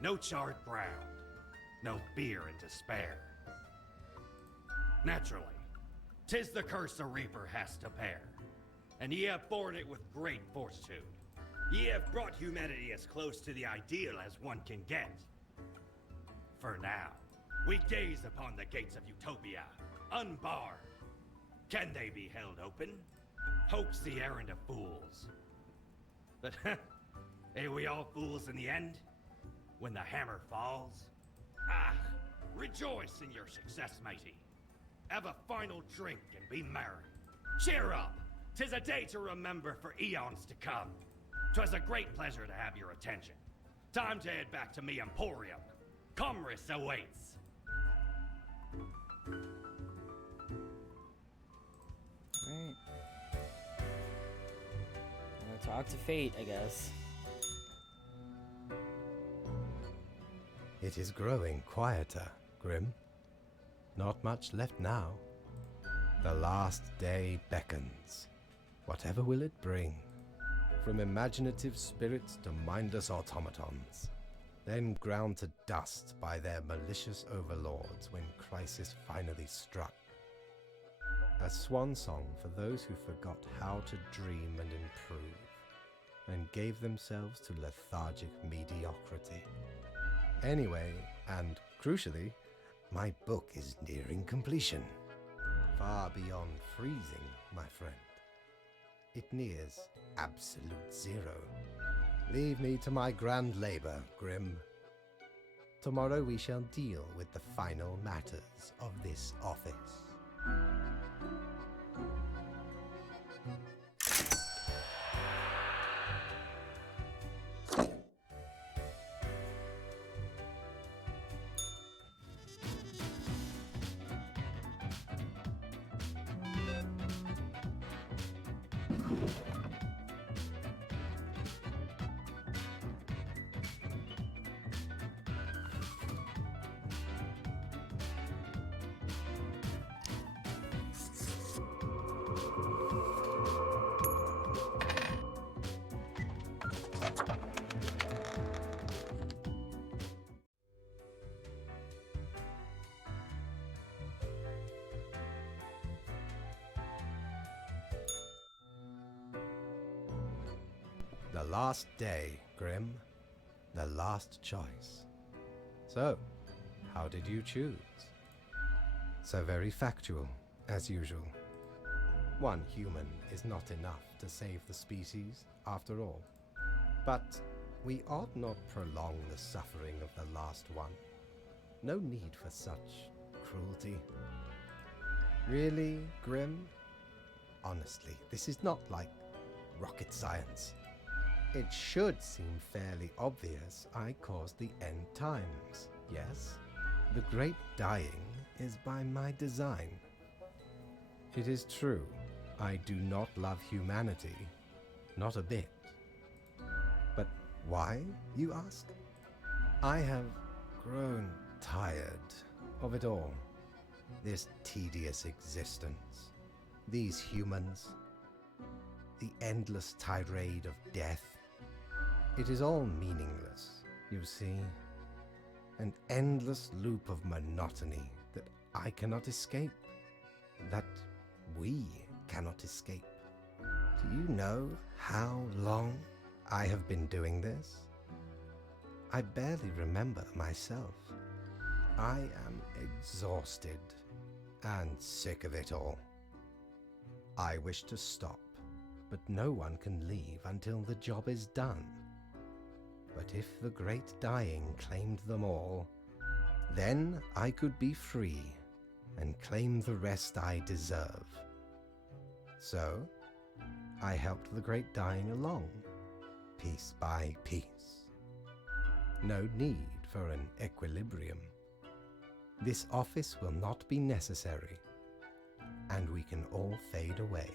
no charred ground, no fear and despair. Naturally, 'tis the curse a reaper has to bear, and ye have borne it with great fortitude. Ye have brought humanity as close to the ideal as one can get. For now, we gaze upon the gates of utopia, unbarred. Can they be held open? Hope's the errand of fools. But ain't we all fools in the end? When the hammer falls? Ah, rejoice in your success, matey. Have a final drink and be merry. Cheer up! 'Tis a day to remember for eons to come. 'Twas a great pleasure to have your attention. Time to head back to me emporium. Commerce awaits. Alright. Gonna talk to Fate, I guess. It is growing quieter, Grim. Not much left now. The last day beckons. Whatever will it bring? From imaginative spirits to mindless automatons, then ground to dust by their malicious overlords when crisis finally struck. A swan song for those who forgot how to dream and improve, and gave themselves to lethargic mediocrity. Anyway, and crucially, my book is nearing completion. Far beyond freezing, my friend. It nears absolute zero. Leave me to my grand labor, Grim. Tomorrow we shall deal with the final matters of this office. The last day, Grim. The last choice. So, how did you choose? So very factual, as usual. One human is not enough to save the species, after all. But we ought not prolong the suffering of the last one. No need for such cruelty. Really, Grim? Honestly, this is not like rocket science. It should seem fairly obvious I caused the end times, yes? The great dying is by my design. It is true, I do not love humanity, not a bit. But why, you ask? I have grown tired of it all. This tedious existence, these humans, the endless tirade of death. It is all meaningless, you see. An endless loop of monotony that I cannot escape. That we cannot escape. Do you know how long I have been doing this? I barely remember myself. I am exhausted and sick of it all. I wish to stop, but no one can leave until the job is done. But if the great dying claimed them all, then I could be free and claim the rest I deserve. So, I helped the great dying along, piece by piece. No need for an equilibrium. This office will not be necessary, and we can all fade away.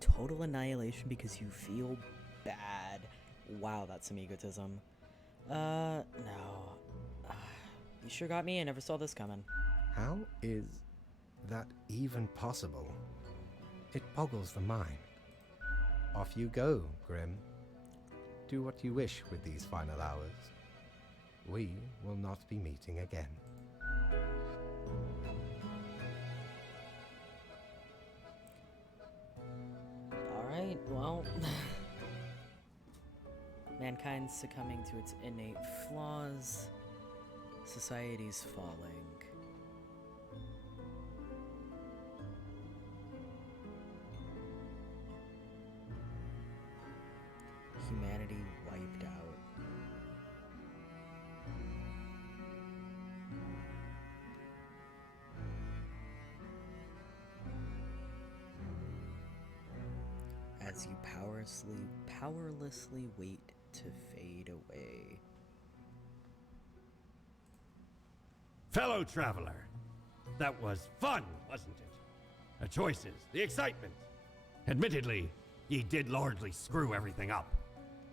Total annihilation because you feel bad. Wow, that's some egotism. No. You sure got me. I never saw this coming. How is that even possible? It boggles the mind. Off you go, Grim. Do what you wish with these final hours. We will not be meeting again. Alright, well... Mankind succumbing to its innate flaws. Society's falling. Humanity wiped out. As you powerlessly wait to fade away. Fellow traveler, that was fun, wasn't it? The choices, the excitement. Admittedly, ye did largely screw everything up.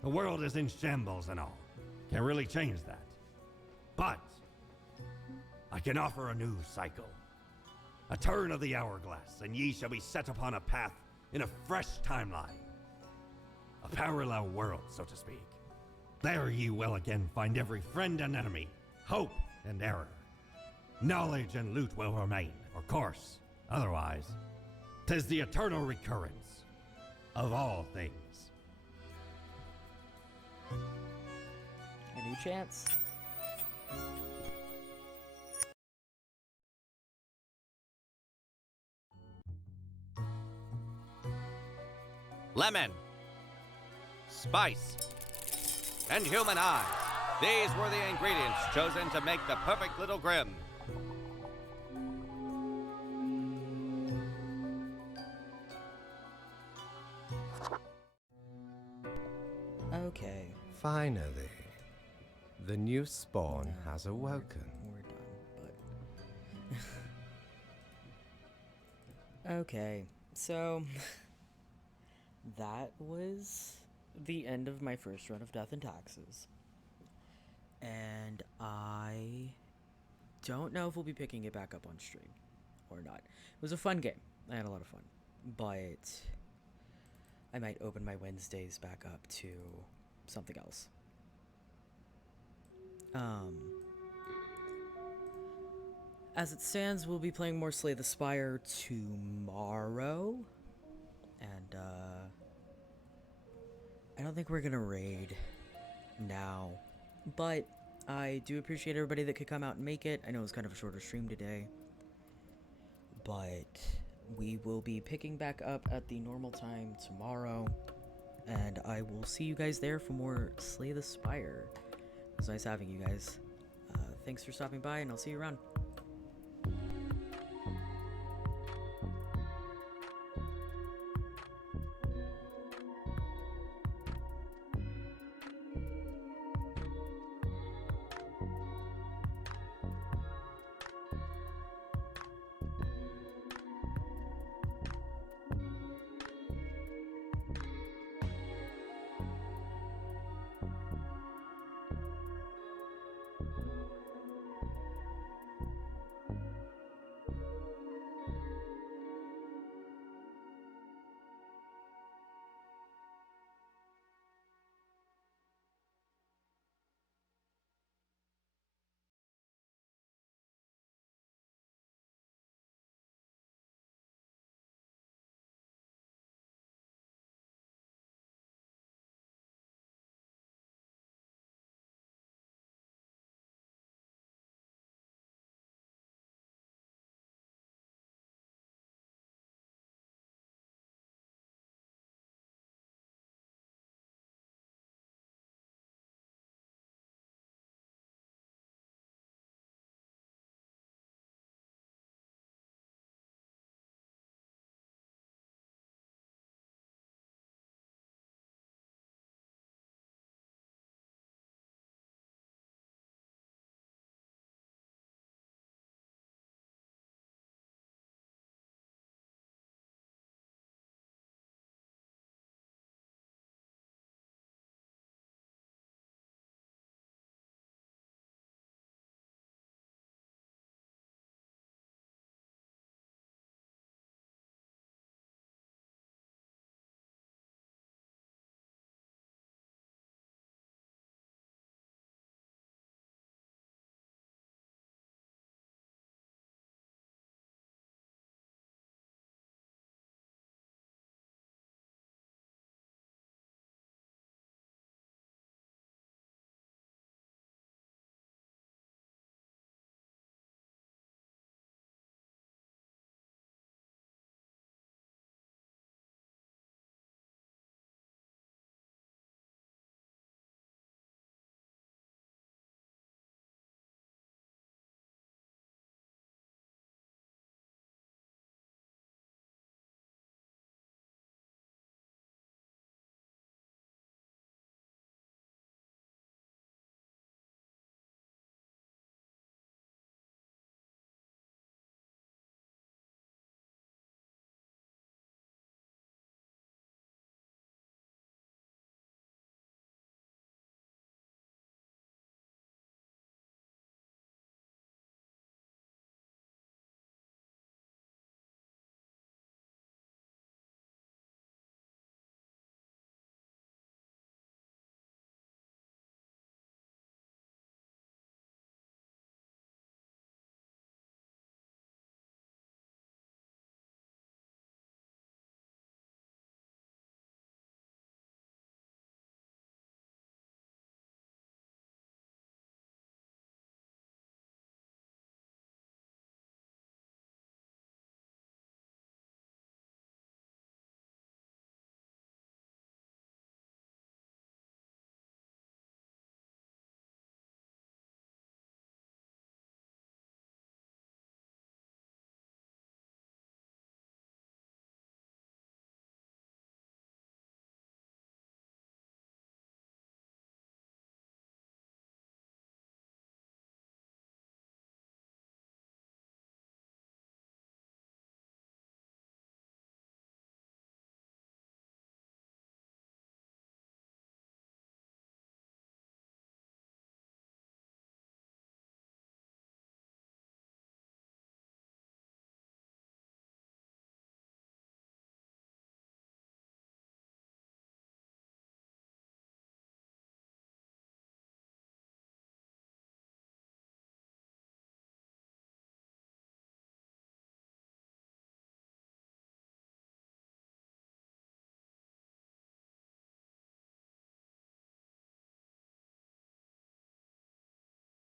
The world is in shambles and all. Can't really change that. But I can offer a new cycle. A turn of the hourglass, and ye shall be set upon a path in a fresh timeline. A parallel world, so to speak. There ye will again find every friend and enemy, hope and error. Knowledge and loot will remain, of course. Otherwise, 'tis the eternal recurrence of all things. A new chance. Lemon, spice, and human eyes. These were the ingredients chosen to make the perfect little Grim. Okay. Finally, the new spawn has awoken. We're done, but... okay, so... that was the end of my first run of Death and Taxes. And I don't know if we'll be picking it back up on stream or not. It was a fun game. I had a lot of fun. But I might open my Wednesdays back up to something else. As it stands, we'll be playing more Slay the Spire tomorrow. And, I don't think we're gonna raid now. But I do appreciate everybody that could come out and make it. I know it was kind of a shorter stream today. But we will be picking back up at the normal time tomorrow. And I will see you guys there for more Slay the Spire. It was nice having you guys. Thanks for stopping by, and I'll see you around.